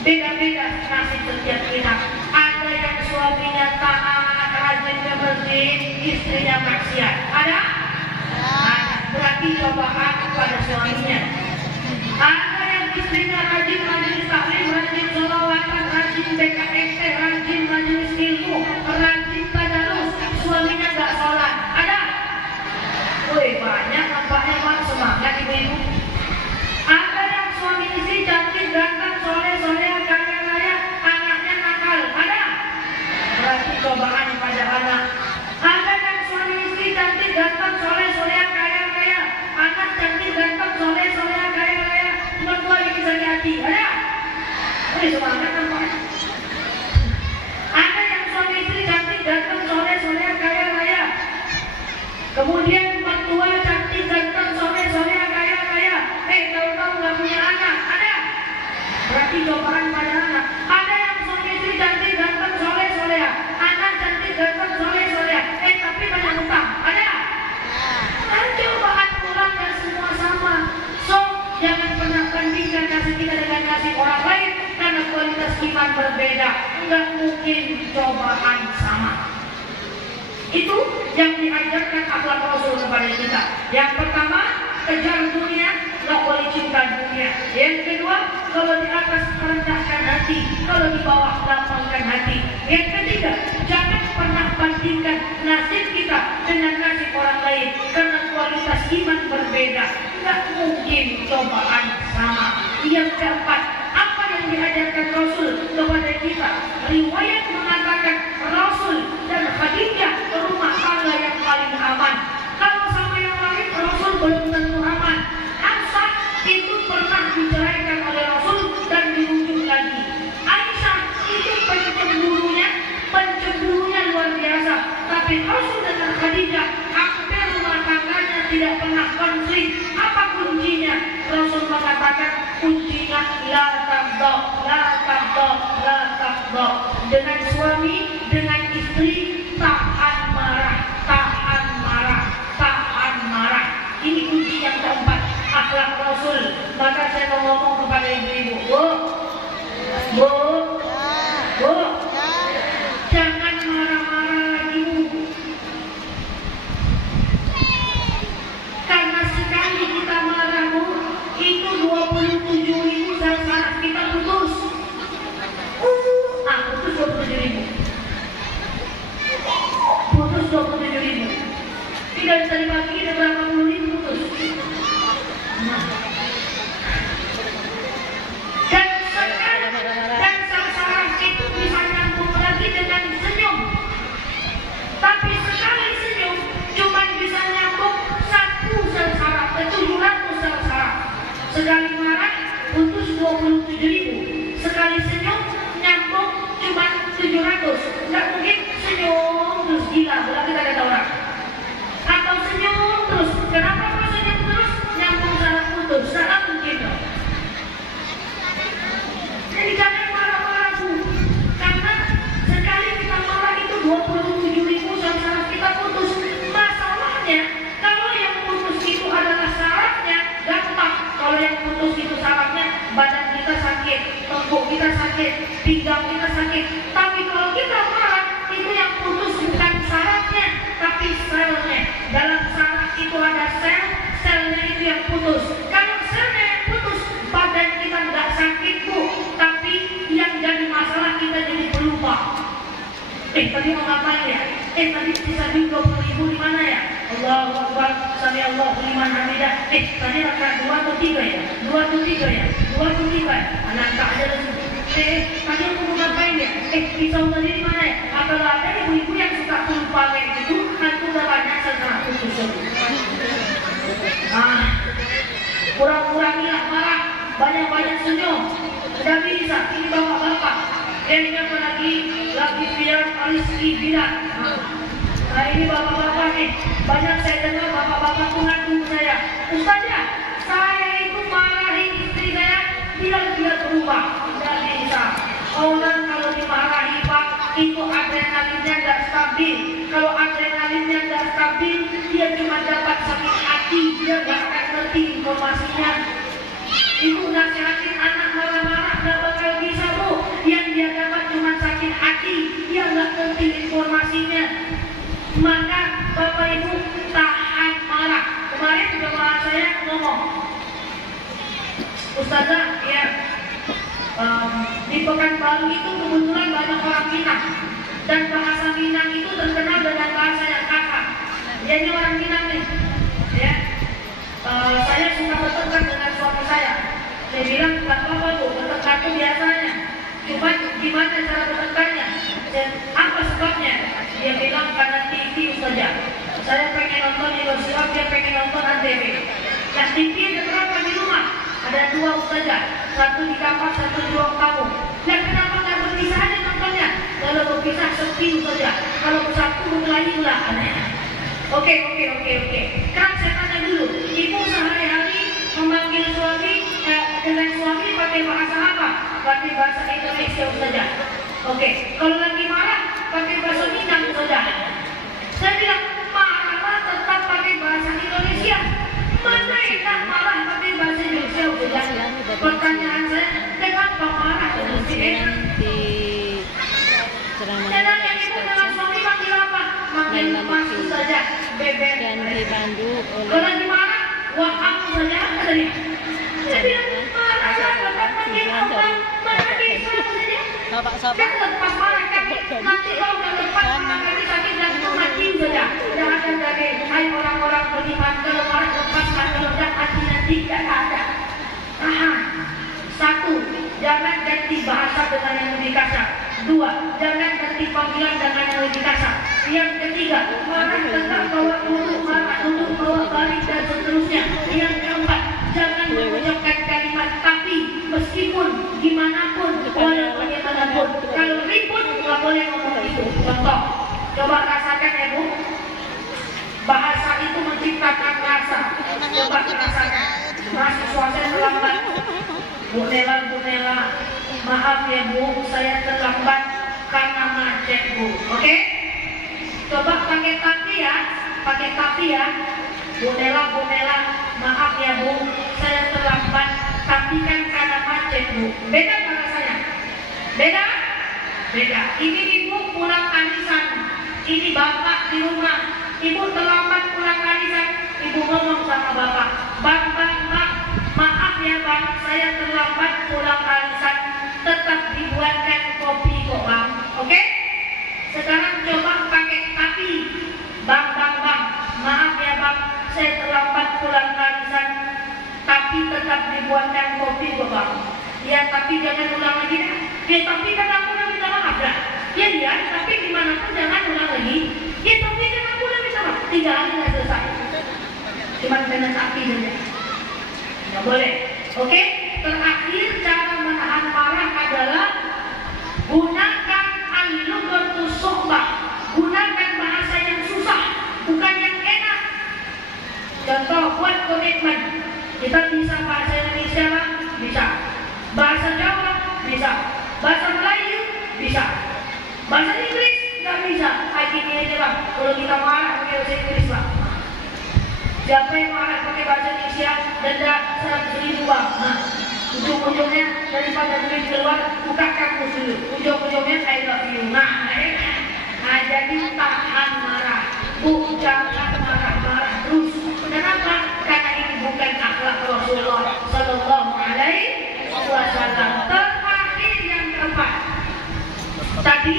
beda-beda nasib setiap kita. Ada yang suaminya taat, rajin ke masjid, istrinya maksiat. Ada? Berarti cobaan pada suaminya. Ada yang istrinya rajin majelis taklim, rajin sholawatan, rajin BKST, rajin majelis ilmu, rajin tadarus, suaminya nggak sholat. Ada? Wih, banyak nampaknya Pak, semangat ibu-ibu. Ada yang suami istri cantik, ganteng, soleh, kaya raya, anaknya nakal. Ada? Berarti cobaan pada anak. Ada yang suami istri cantik, ganteng, soleh, kaya raya, anak cantik, ganteng, soleh, kaya raya, mertua lagi sakit hati. Ada? Wih, semangat nampaknya. Ada yang suami istri cantik, ganteng, soleh, kaya raya, kemudian mertua cantik, ganteng, soleh, kaya raya, tahu-tahu nggak punya anak. Ada? Berarti cobaan pada anak. Ada yang suami istri cantik, ganteng, soleh, anak cantik, ganteng, soleh, tapi banyak utang. Ada? Kan cobaan pulang dan semua sama. So, jangan pernah bandingkan nasib kita dengan nasib orang lain, karena kualitas iman berbeda. Nggak mungkin cobaan sama. Itu yang diajarkan akhlak Rasul kepada kita. Yang pertama, kejar dunia, nggak boleh cinta dunia. Yang kedua, kalau di atas merendahkan hati, kalau di bawah lapangkan hati. Yang ketiga, jangan pernah bandingkan nasib kita dengan nasib orang lain, karena kualitas iman berbeda. Nggak mungkin cobaan sama. Yang keempat, apa yang diajarkan Rasul kepada kita? Riwayat mengatakan Rasul dan Khadijah rumah tangga yang paling aman. Kalau sama yang lain, Rasul belum tentu aman. Hafsah itu pernah diceraikan oleh Rasul dan la tabdok, la tabdok, la tabdok. Dengan suami, dengan istri, tahan marah, tahan marah, tahan marah. Ini kunci yang keempat, akhlak Rasul. Maka saya mau ngomong kepada ibu-ibu, Bu, jangan marah-marah lagi, Bu. Karena sekali kita marah, Bu, itu 27.000 syarat kita putus. Putus 27.000. Putus 27.000. Tidak bisa dibagi, ada berapa puluh ribu putus. Dan sasaran itu bisa nyambung lagi dengan senyum. Tapi sekali senyum cuma bisa nyambung 1 sasaran, 700 sasaran. Sekali marah putus 27.000. Sekali senyum nyambung cuma 700. Nggak mungkin senyum terus gila, berarti tidak ada orang. Atau senyum terus, kenapa kok senyum terus nyambung salah putus? Salah mungkin dong. Jadi jangan marah-marah, Bu. Karena sekali kita marah itu 27.000 sasaran kita putus. Masalahnya kalau yang putus itu adalah syaratnya gampang. Kalau yang putus itu syaratnya badan kita sakit, tengkuk kita sakit, pinggang kita sakit. Tapi kalau kita marah itu yang putus bukan syaratnya, tapi selnya. Dalam syarat itu ada sel, selnya itu yang putus. Kalau selnya yang putus, badan kita nggak sakit, Bu. Tapi yang jadi masalah kita jadi pelupa. Tadi mau ngapain ya? Tadi sisa duit 20.000 di mana ya? Allahu Akbar, sami Allahu liman hamidah. Tadi rakaat 2 atau 3 ya? 2 atau 3 ya? 2 atau 3. Anak tak ada lagi. Tadi aku mau ngapain ya? Pisau tadi di mana ya? Kalau ada ibu-ibu yang suka lupa kayak gitu, aku udah banyak sekarang putus. Kurang-kurangilah marah, banyak-banyak senyum. Tidak bisa, ini bapak-bapak. Ini apa lagi biar Rizki bilang. Nah ini bapak-bapak nih, banyak saya dengar bapak-bapak pengaku saya. Ustazah, saya itu marahin istri saya, bilang dia berubah. Tidak bisa. Orang kalau dimarahi Pak, itu adrenalinnya nggak stabil. Kalau adrenalinnya nggak stabil, dia cuma dapat sakit hati, dia nggak akan ngerti informasinya. Ibu nasihatin anak marah-marah nggak bakal bisa, Bu. Yang dia dapat cuma sakit hati, dia nggak ngerti informasinya. Maka Bapak Ibu tahan marah. Kemarin jemaah saya ngomong, Ustazah, ya di Pekanbaru itu kebetulan banyak orang Minang, dan bahasa Minang itu terkenal dengan bahasa yang kasar. Jadi orang Minang nih, ya. Saya suka bertengkar dengan suami saya. Saya bilang, nggak apa-apa Bu, bertengkar itu biasanya. Cuma gimana cara bertengkarnya? Dan apa sebabnya? Dia bilang karena TV saja. Saya pengen nonton Indosiar, dia pengen nonton Antv. Nah TV ada berapa di rumah? Ada 2 saja. Satu di kamar, satu di ruang tamu. Nah kenapa nggak berpisah aja nontonnya? Kalau berpisah sepi saja. Kalau bersatu berkelahi lah aneh. Oke. Kan saya tanya dulu, ibu sehari-hari memanggil suami dengan suami pakai bahasa apa? Pakai bahasa Indonesia saja. Oke. Kalau lagi marah pakai bahasa Minang saja. Saya bilang marah tetap pakai bahasa Indonesia. Mana enak marah pakai bahasa Indonesia saja? Pertanyaan saya, kenapa marah terus enak? Dan yang ibu dengan suami panggil apa? Manggil mas saja, bebek. Kalau lagi marah, wah aku saja tadi. Saya bilang marah tetap panggil apa? Mana bisa saja? Kan lepas marah kaki. Nanti kalau udah lepas marah kaki sakit jantung mati saja. Jangan dari hai orang-orang beriman kalau marah lepas kalau udah mati nanti tidak ada. Tahan. 1, jangan ganti bahasa dengan yang lebih kasar. 2, jangan ganti panggilan dengan yang lebih kasar. Yang ketiga, marah tetap bawa duduk, marah duduk, bawa balik dan seterusnya. Yang keempat, jangan mengucapkan kalimat tapi meskipun gimana pun, walau bagaimanapun. Kalau ribut nggak boleh ngomong itu. Contoh, coba rasakan ya Bu. Bahasa itu menciptakan rasa. Coba rasakan. Mahasiswa saya terlambat. Bu Nela, maaf ya Bu, saya terlambat karena macet Bu. Oke? Coba pakai tapi ya. Bu Nela, maaf ya Bu, saya terlambat, tapi kan karena macet Bu. Beda bahasanya? Beda? Ini ibu pulang arisan, ini bapak di rumah. Ibu terlambat pulang arisan, ibu ngomong sama bapak, bang, maaf ya bang, saya terlambat pulang arisan, tetap dibuatkan kopi kok bang. Oke? Sekarang coba pakai tapi, bang, maaf ya bang, saya terlambat pulang arisan, tapi tetap dibuatkan kopi kok bang. Ya tapi jangan ulang lagi dah. Ya tapi kan aku udah minta maaf dah. Ya, tapi gimana pun jangan ulang lagi. Ya tapi kan aku udah minta maaf. 3 hari nggak selesai. Cuma kena tapi saja. Nggak boleh. Oke? Terakhir cara menahan marah adalah gunakan al-lughatus suhbah. Gunakan bahasa yang susah, bukan yang enak. Contoh, buat komitmen. Kita bisa bahasa Indonesia lah, bisa. Bahasa Jawa bisa, bahasa Melayu bisa, bahasa Inggris nggak bisa. Gini aja bang, kalau kita marah pakai bahasa Inggris bang. Siapa yang marah pakai bahasa Indonesia denda 100.000 bang. Nah, ujung-ujungnya daripada duit keluar, buka kamus dulu. Ujung-ujungnya I love you. Nah, jadi tahan marah, jangan marah terus. Kenapa? Karena ini bukan akhlak Rasulullah Sallallahu Alaihi Wasallam. Terakhir yang keempat. Tadi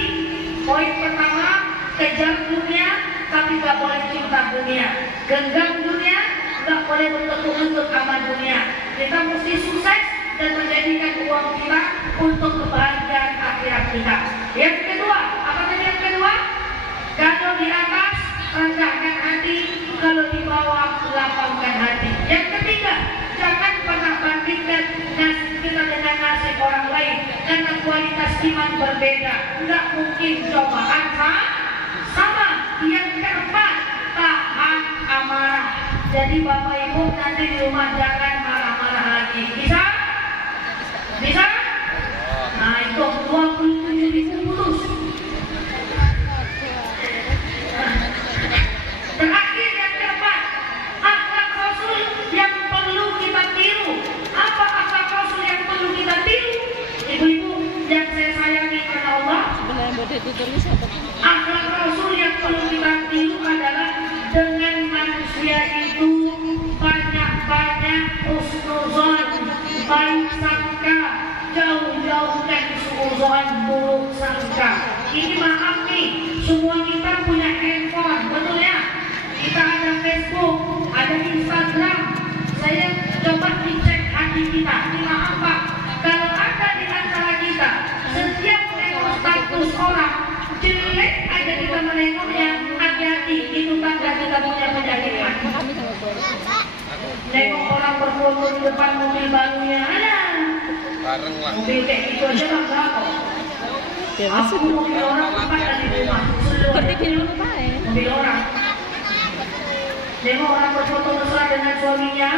poin pertama, kejar dunia tapi gak boleh cinta dunia. Genggam dunia, gak boleh bertekuk sama dunia. Kita mesti sukses dan menjadikan uang kita untuk kebahagiaan akhirat kita. Yang kedua, apa tadi yang kedua? Kalau di atas rendahkan hati, kalau di bawah lapangkan hati. Yang ketiga, jangan pernah bandingkan nasib kita dengan nasib orang lain, karena kualitas iman berbeda. Tidak mungkin cobaan sama. Yang keempat, tahan amarah. Jadi bapak ibu nanti di rumah jangan marah-marah lagi. Bisa? Nah itu 27.000 putus. Terakhir yang keempat, akhlak Rasul yang perlu kita tiru. Apa akhlak Rasul yang perlu kita tiru? Ibu-ibu yang saya sayangi karena Allah, akhlak Rasul yang perlu kita tiru adalah dengan manusia itu banyak-banyak husnuzon, baik sangka, jauh-jauhkan suuzon, buruk sangka. Ini maaf nih, semua kita punya handphone, betul ya? Kita ada Facebook, ada Instagram. Saya coba dicek hati kita. Ini maaf Pak, kalau ada di antara kita setiap menengok status orang jelek aja kita menengoknya, hati-hati, itu tanda kita punya penyakit hati. Nengok orang berfoto di depan mobil barunya, mobil kayak gitu aja lah berapa? Aku mobil orang tempat dari rumah, mobil orang. Nengok orang berfoto mesra dengan suaminya,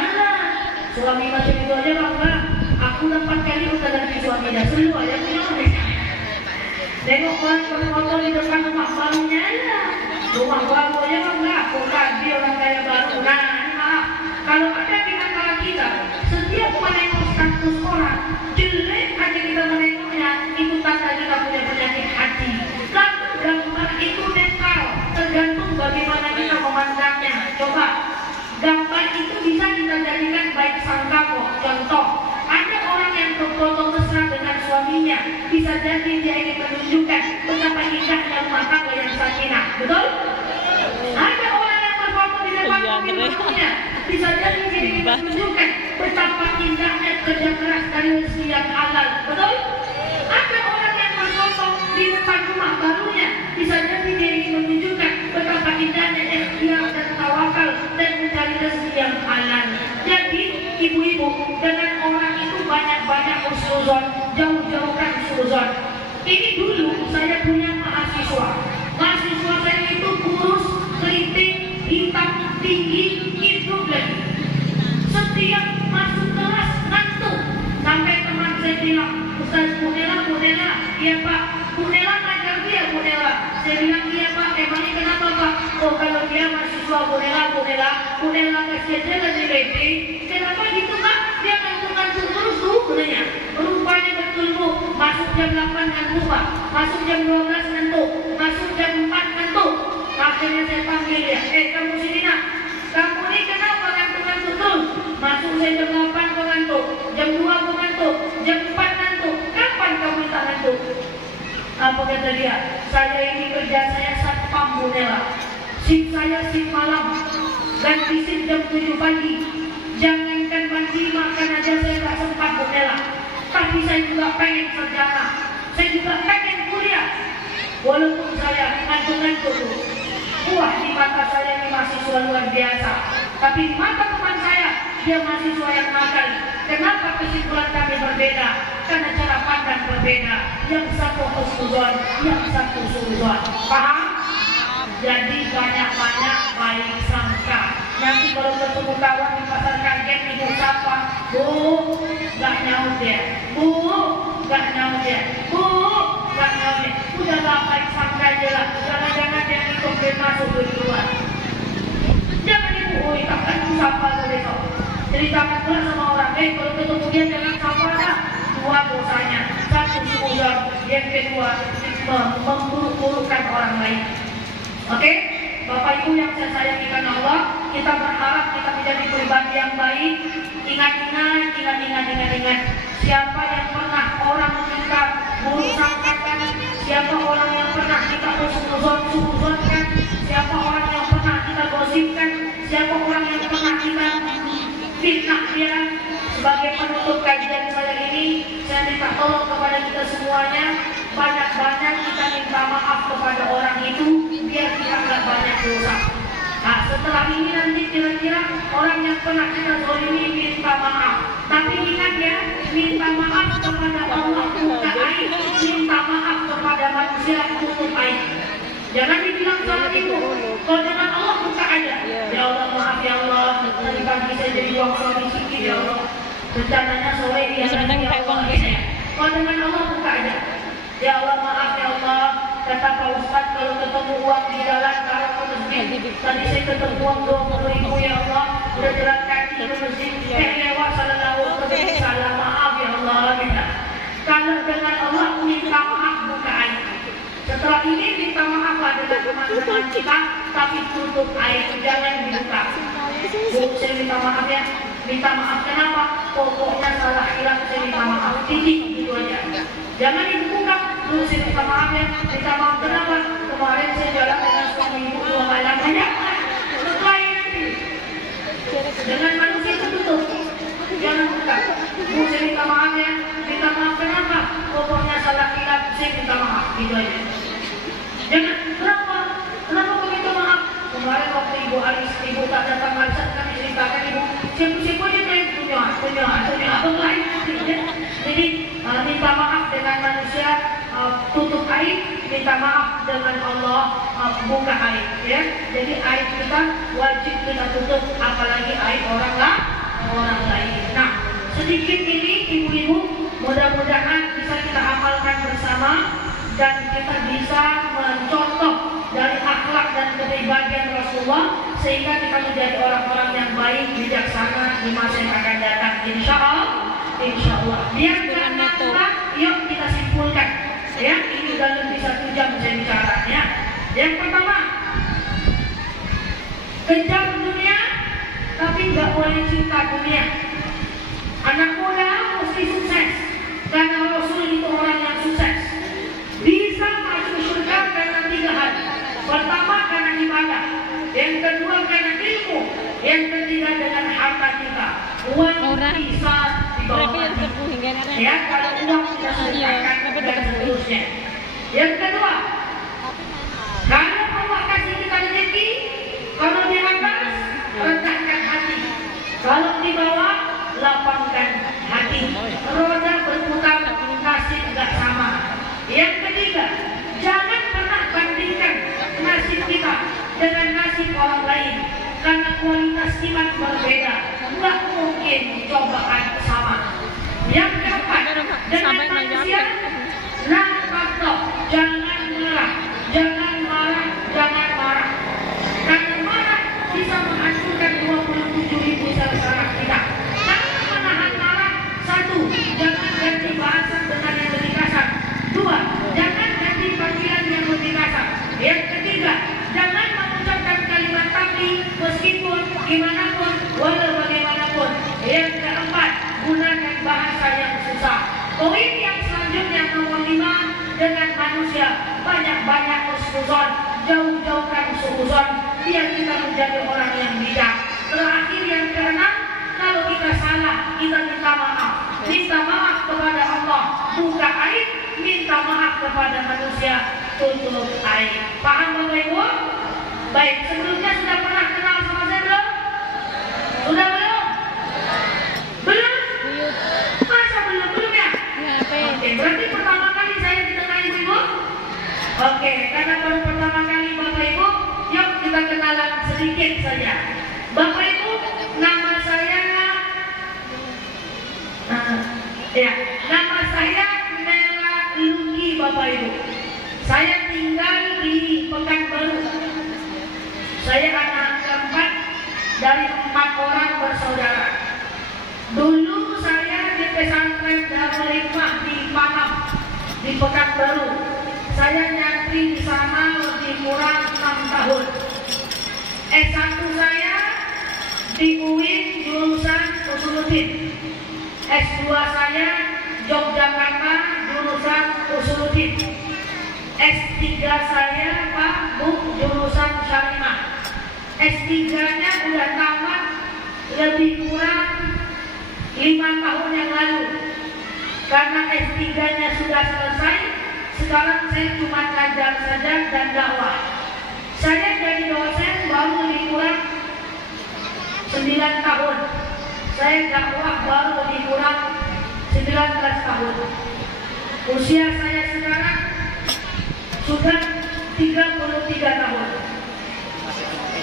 suami macam itu aja bangga. Aku 4 kali udah ganti suaminya, selalu aja punya mereka. Nengok orang berfoto di depan rumah barunya, rumah baru aja bangga. Aku tadi orang kaya baru. Nah, maaf, kalau ada di antara kita setiap menengok status orang jelek aja kita menengoknya, itu tanda kita punya penyakit hati. Dan gambar itu netral, tergantung bagaimana kita memandangnya. Coba, gambar itu bisa kita jadikan baik sangka kok. Contoh, ada orang yang berfoto mesra dengan suaminya, bisa jadi dia ingin menunjukkan betapa indahnya rumah tangga yang sakinah. Betul? Ada orang yang berfoto di depan mobil barunya, bisa jadi dia ingin menunjukkan betapa indahnya kerja keras dari rezeki yang halal. Betul? Ada orang yang berfoto di depan rumah barunya, bisa jadi dia ingin menunjukkan betapa indahnya ikhtiar dan tawakal dan mencari rezeki yang halal. Jadi ibu-ibu, dengan orang itu banyak-banyak husnuzon, jauh-jauhkan suzon. Ini dulu saya punya mahasiswa saya itu kurus, keriting, hitam, tinggi, hidung lagi. Setiap masuk kelas ngantuk, sampai teman Ustaz, Bu Nela, iya Pak, Bu Nela ngajar dia, Bu Nela. Saya bilang iya Pak, emangnya kenapa Pak? Oh kalau dia mahasiswa Bu Nela kasih aja dari rating. Kenapa gitu Pak? Dia ngantuk-ngantuk terus tuh katanya. Rupanya betul Bu, masuk jam 8 ngantuk Pak, masuk jam 12 ngantuk, masuk jam 4 ngantuk. Akhirnya saya panggil dia, kamu sini nak, kamu ini kenapa ngantuk-ngantuk terus? Masuk saya jam 8 kau ngantuk, jam 2 kau ngantuk, jam 4 ngantuk, kapan kamu tak ngantuk? Apa kata dia? Saya ini kerja saya satpam Bu Nela, shift saya shift malam, ganti shift jam 7 pagi. Jangankan mandi makan aja saya tak sempat Bu Nela. Tapi saya juga pengen sarjana, saya juga pengen kuliah. Walaupun saya ngantuk-ngantuk, wah di mata saya ini mahasiswa luar biasa. Tapi di mata teman saya, dia mahasiswa yang nakal. Kenapa kesimpulan kami berbeda? Karena cara pandang berbeda. Yang satu husnuzon, yang satu suudzon. Paham? Jadi banyak-banyak baik sangka. Nanti kalau ketemu kawan di pasar kaget, ibu sapa, Bu, gak nyaut dia. Bu, gak nyaut dia. Bu, gak nyaut dia. Udah gak baik sangka aja lah. Jangan-jangan dia dikomplain masuk keluar. Jangan dibuhui, takkan ku sapa ke besok. Ceritakan pula sama orang, kalau ketemu dia jangan sapa dah. Dua dosanya, satu suudzon, yang kedua memburuk-burukkan orang lain. Oke, Bapak Ibu yang saya sayangi karena Allah, kita berharap kita menjadi pribadi yang baik. Ingat. Siapa yang pernah orang kita buruk sangkakan, siapa orang yang pernah kita suudzonkan, siapa orang yang pernah kita gosipkan, siapa orang yang pernah kita fitnah dia. Sebagai penutup kajian saya ini, saya minta tolong kepada kita semuanya, banyak-banyak kita minta maaf kepada orang itu, biar kita nggak banyak dosa. Nah setelah ini nanti kira-kira orang yang pernah kita zalimi minta maaf. Tapi ingat ya, minta maaf kepada Allah buka aib, minta maaf kepada manusia tutup aib. Jangan dibilang salah itu, kalau dengan Allah buka aja. Ya Allah maaf ya Allah, tadi pagi saya jadi buang suami sikit ya Allah. Rencananya sore dia nanti ya Allah ini. Kalau dengan Allah buka aja. Ya Allah maaf ya Allah, kata Pak Ustadz kalau ketemu uang di jalan taruh ke masjid. Tadi saya ketemu uang 20.000 ya Allah, udah jalan kaki ke masjid. Lewat sallallahu alaihi wasallam, maaf ya Allah kita. Kalau dengan Allah minta maaf buka aib. Setelah ini minta maaflah dengan teman-teman kita, tapi tutup aib, jangan dibuka. Bu, saya minta maaf ya. Minta maaf kenapa? Pokoknya salah hilang saya minta maaf. Titik gitu aja. Jangan dibuka. Dulu saya minta maaf ya. Minta maaf kenapa? Kemarin saya jalan dengan suami ibu 2 malam aja. Setelah ini dengan manusia tertutup. Jangan buka. Bu, saya minta maaf ya. Minta maaf kenapa? Pokoknya salah hilang saya minta maaf. Gitu aja. Jangan. Kenapa kau minta maaf? Kemarin waktu Ibu Aris, Ibu tak datang arisan, kami ceritakan Ibu siapa aja kayak punya abang lain. Jadi minta maaf dengan manusia, tutup aib, minta maaf dengan Allah, buka aib ya. Jadi aib kita wajib kita tutup, apalagi aib orang lain. Nah sedikit ini ibu-ibu, mudah-mudahan bisa kita amalkan bersama dan kita bisa mencontoh dari akhlak dan kepribadian Rasulullah sehingga kita menjadi orang-orang yang baik, bijaksana di masa yang akan datang. Insya Allah. Biar karena Tuhan, yuk kita simpulkan. Ya, ini udah lebih 1 jam saya bicaranya. Yang pertama, kejar dunia, tapi nggak boleh cinta dunia. Anak muda mesti sukses, karena Rasul itu orang yang sukses. Bisa masuk surga karena 3 hal. Pertama karena ibadah, yang kedua karena ilmu, yang ketiga dengan harta kita. Uang bisa dibawa ya, kalau uang tidak sedekahkan dan seterusnya. Yang kedua, kalau Allah kasih kita rezeki, kalau di atas rendahkan hati, kalau di bawah lapangkan hati. Roda berputar, nasib nggak sama. Yang ketiga, jangan pernah bandingkan nasib kita dengan nasib orang lain, karena kualitas iman berbeda, nggak mungkin cobaan sama. Yang keempat, dengan manusia gimana pun, walau bagaimanapun. Yang keempat, gunakan bahasa yang susah. Poin yang selanjutnya nomor 5, dengan manusia banyak-banyak husnuzon, jauh-jauhkan suuzon, biar kita menjadi orang yang bijak. Terakhir yang keenam, kalau kita salah, kita minta maaf. Minta maaf kepada Allah, buka aib. Minta maaf kepada manusia, tutup aib. Paham Bapak Ibu? Baik, sebelumnya sudah pernah kenal sama saya belum? Sudah belum? Belum? Masa belum? Belum ya? Oke, berarti pertama kali saya di tengah Ibu? Oke, karena baru pertama kali Bapak Ibu, yuk kita kenalan sedikit saja. Bapak Ibu, nama saya nama saya Nela Luki Bapak Ibu. Saya tinggal di Pekanbaru. Saya anak keempat dari 4 orang bersaudara. Dulu saya di pesantren Darul Hikmah di Panam, di Pekanbaru. Saya nyantri di sana lebih kurang 6 tahun. S1 saya di UIN jurusan Usuluddin. S2 saya Yogyakarta jurusan Usuluddin. S3 saya Pak Bu jurusan Syariah. S3-nya udah tamat lebih kurang 5 tahun yang lalu. Karena S3-nya sudah selesai, sekarang saya cuma ngajar saja dan dakwah. Saya jadi dosen baru lebih kurang 9 tahun. Saya dakwah baru lebih kurang 19 tahun. Usia saya sekarang sudah 33 tahun.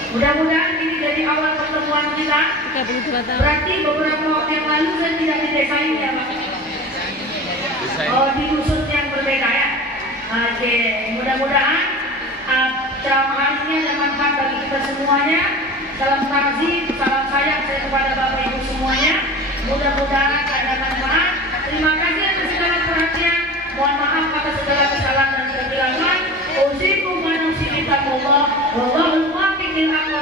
Mudah-mudahan ini dari awal pertemuan kita. Berarti beberapa waktu yang lalu saya tidak di desa ini ya Pak? Oh, di dusun yang berbeda ya. Oke, mudah-mudahan ceramah hari ini ada manfaat bagi kita semuanya. Salam takzim, salam sayang saya kepada Bapak Ibu semuanya. Mudah-mudahan ada manfaat. Terima kasih atas segala perhatian. Mohon maaf atas segala kesalahan dan kekurangan. Usikum wa nafsi bittaqwallah. Wallahul muwaffiq lil aqwam.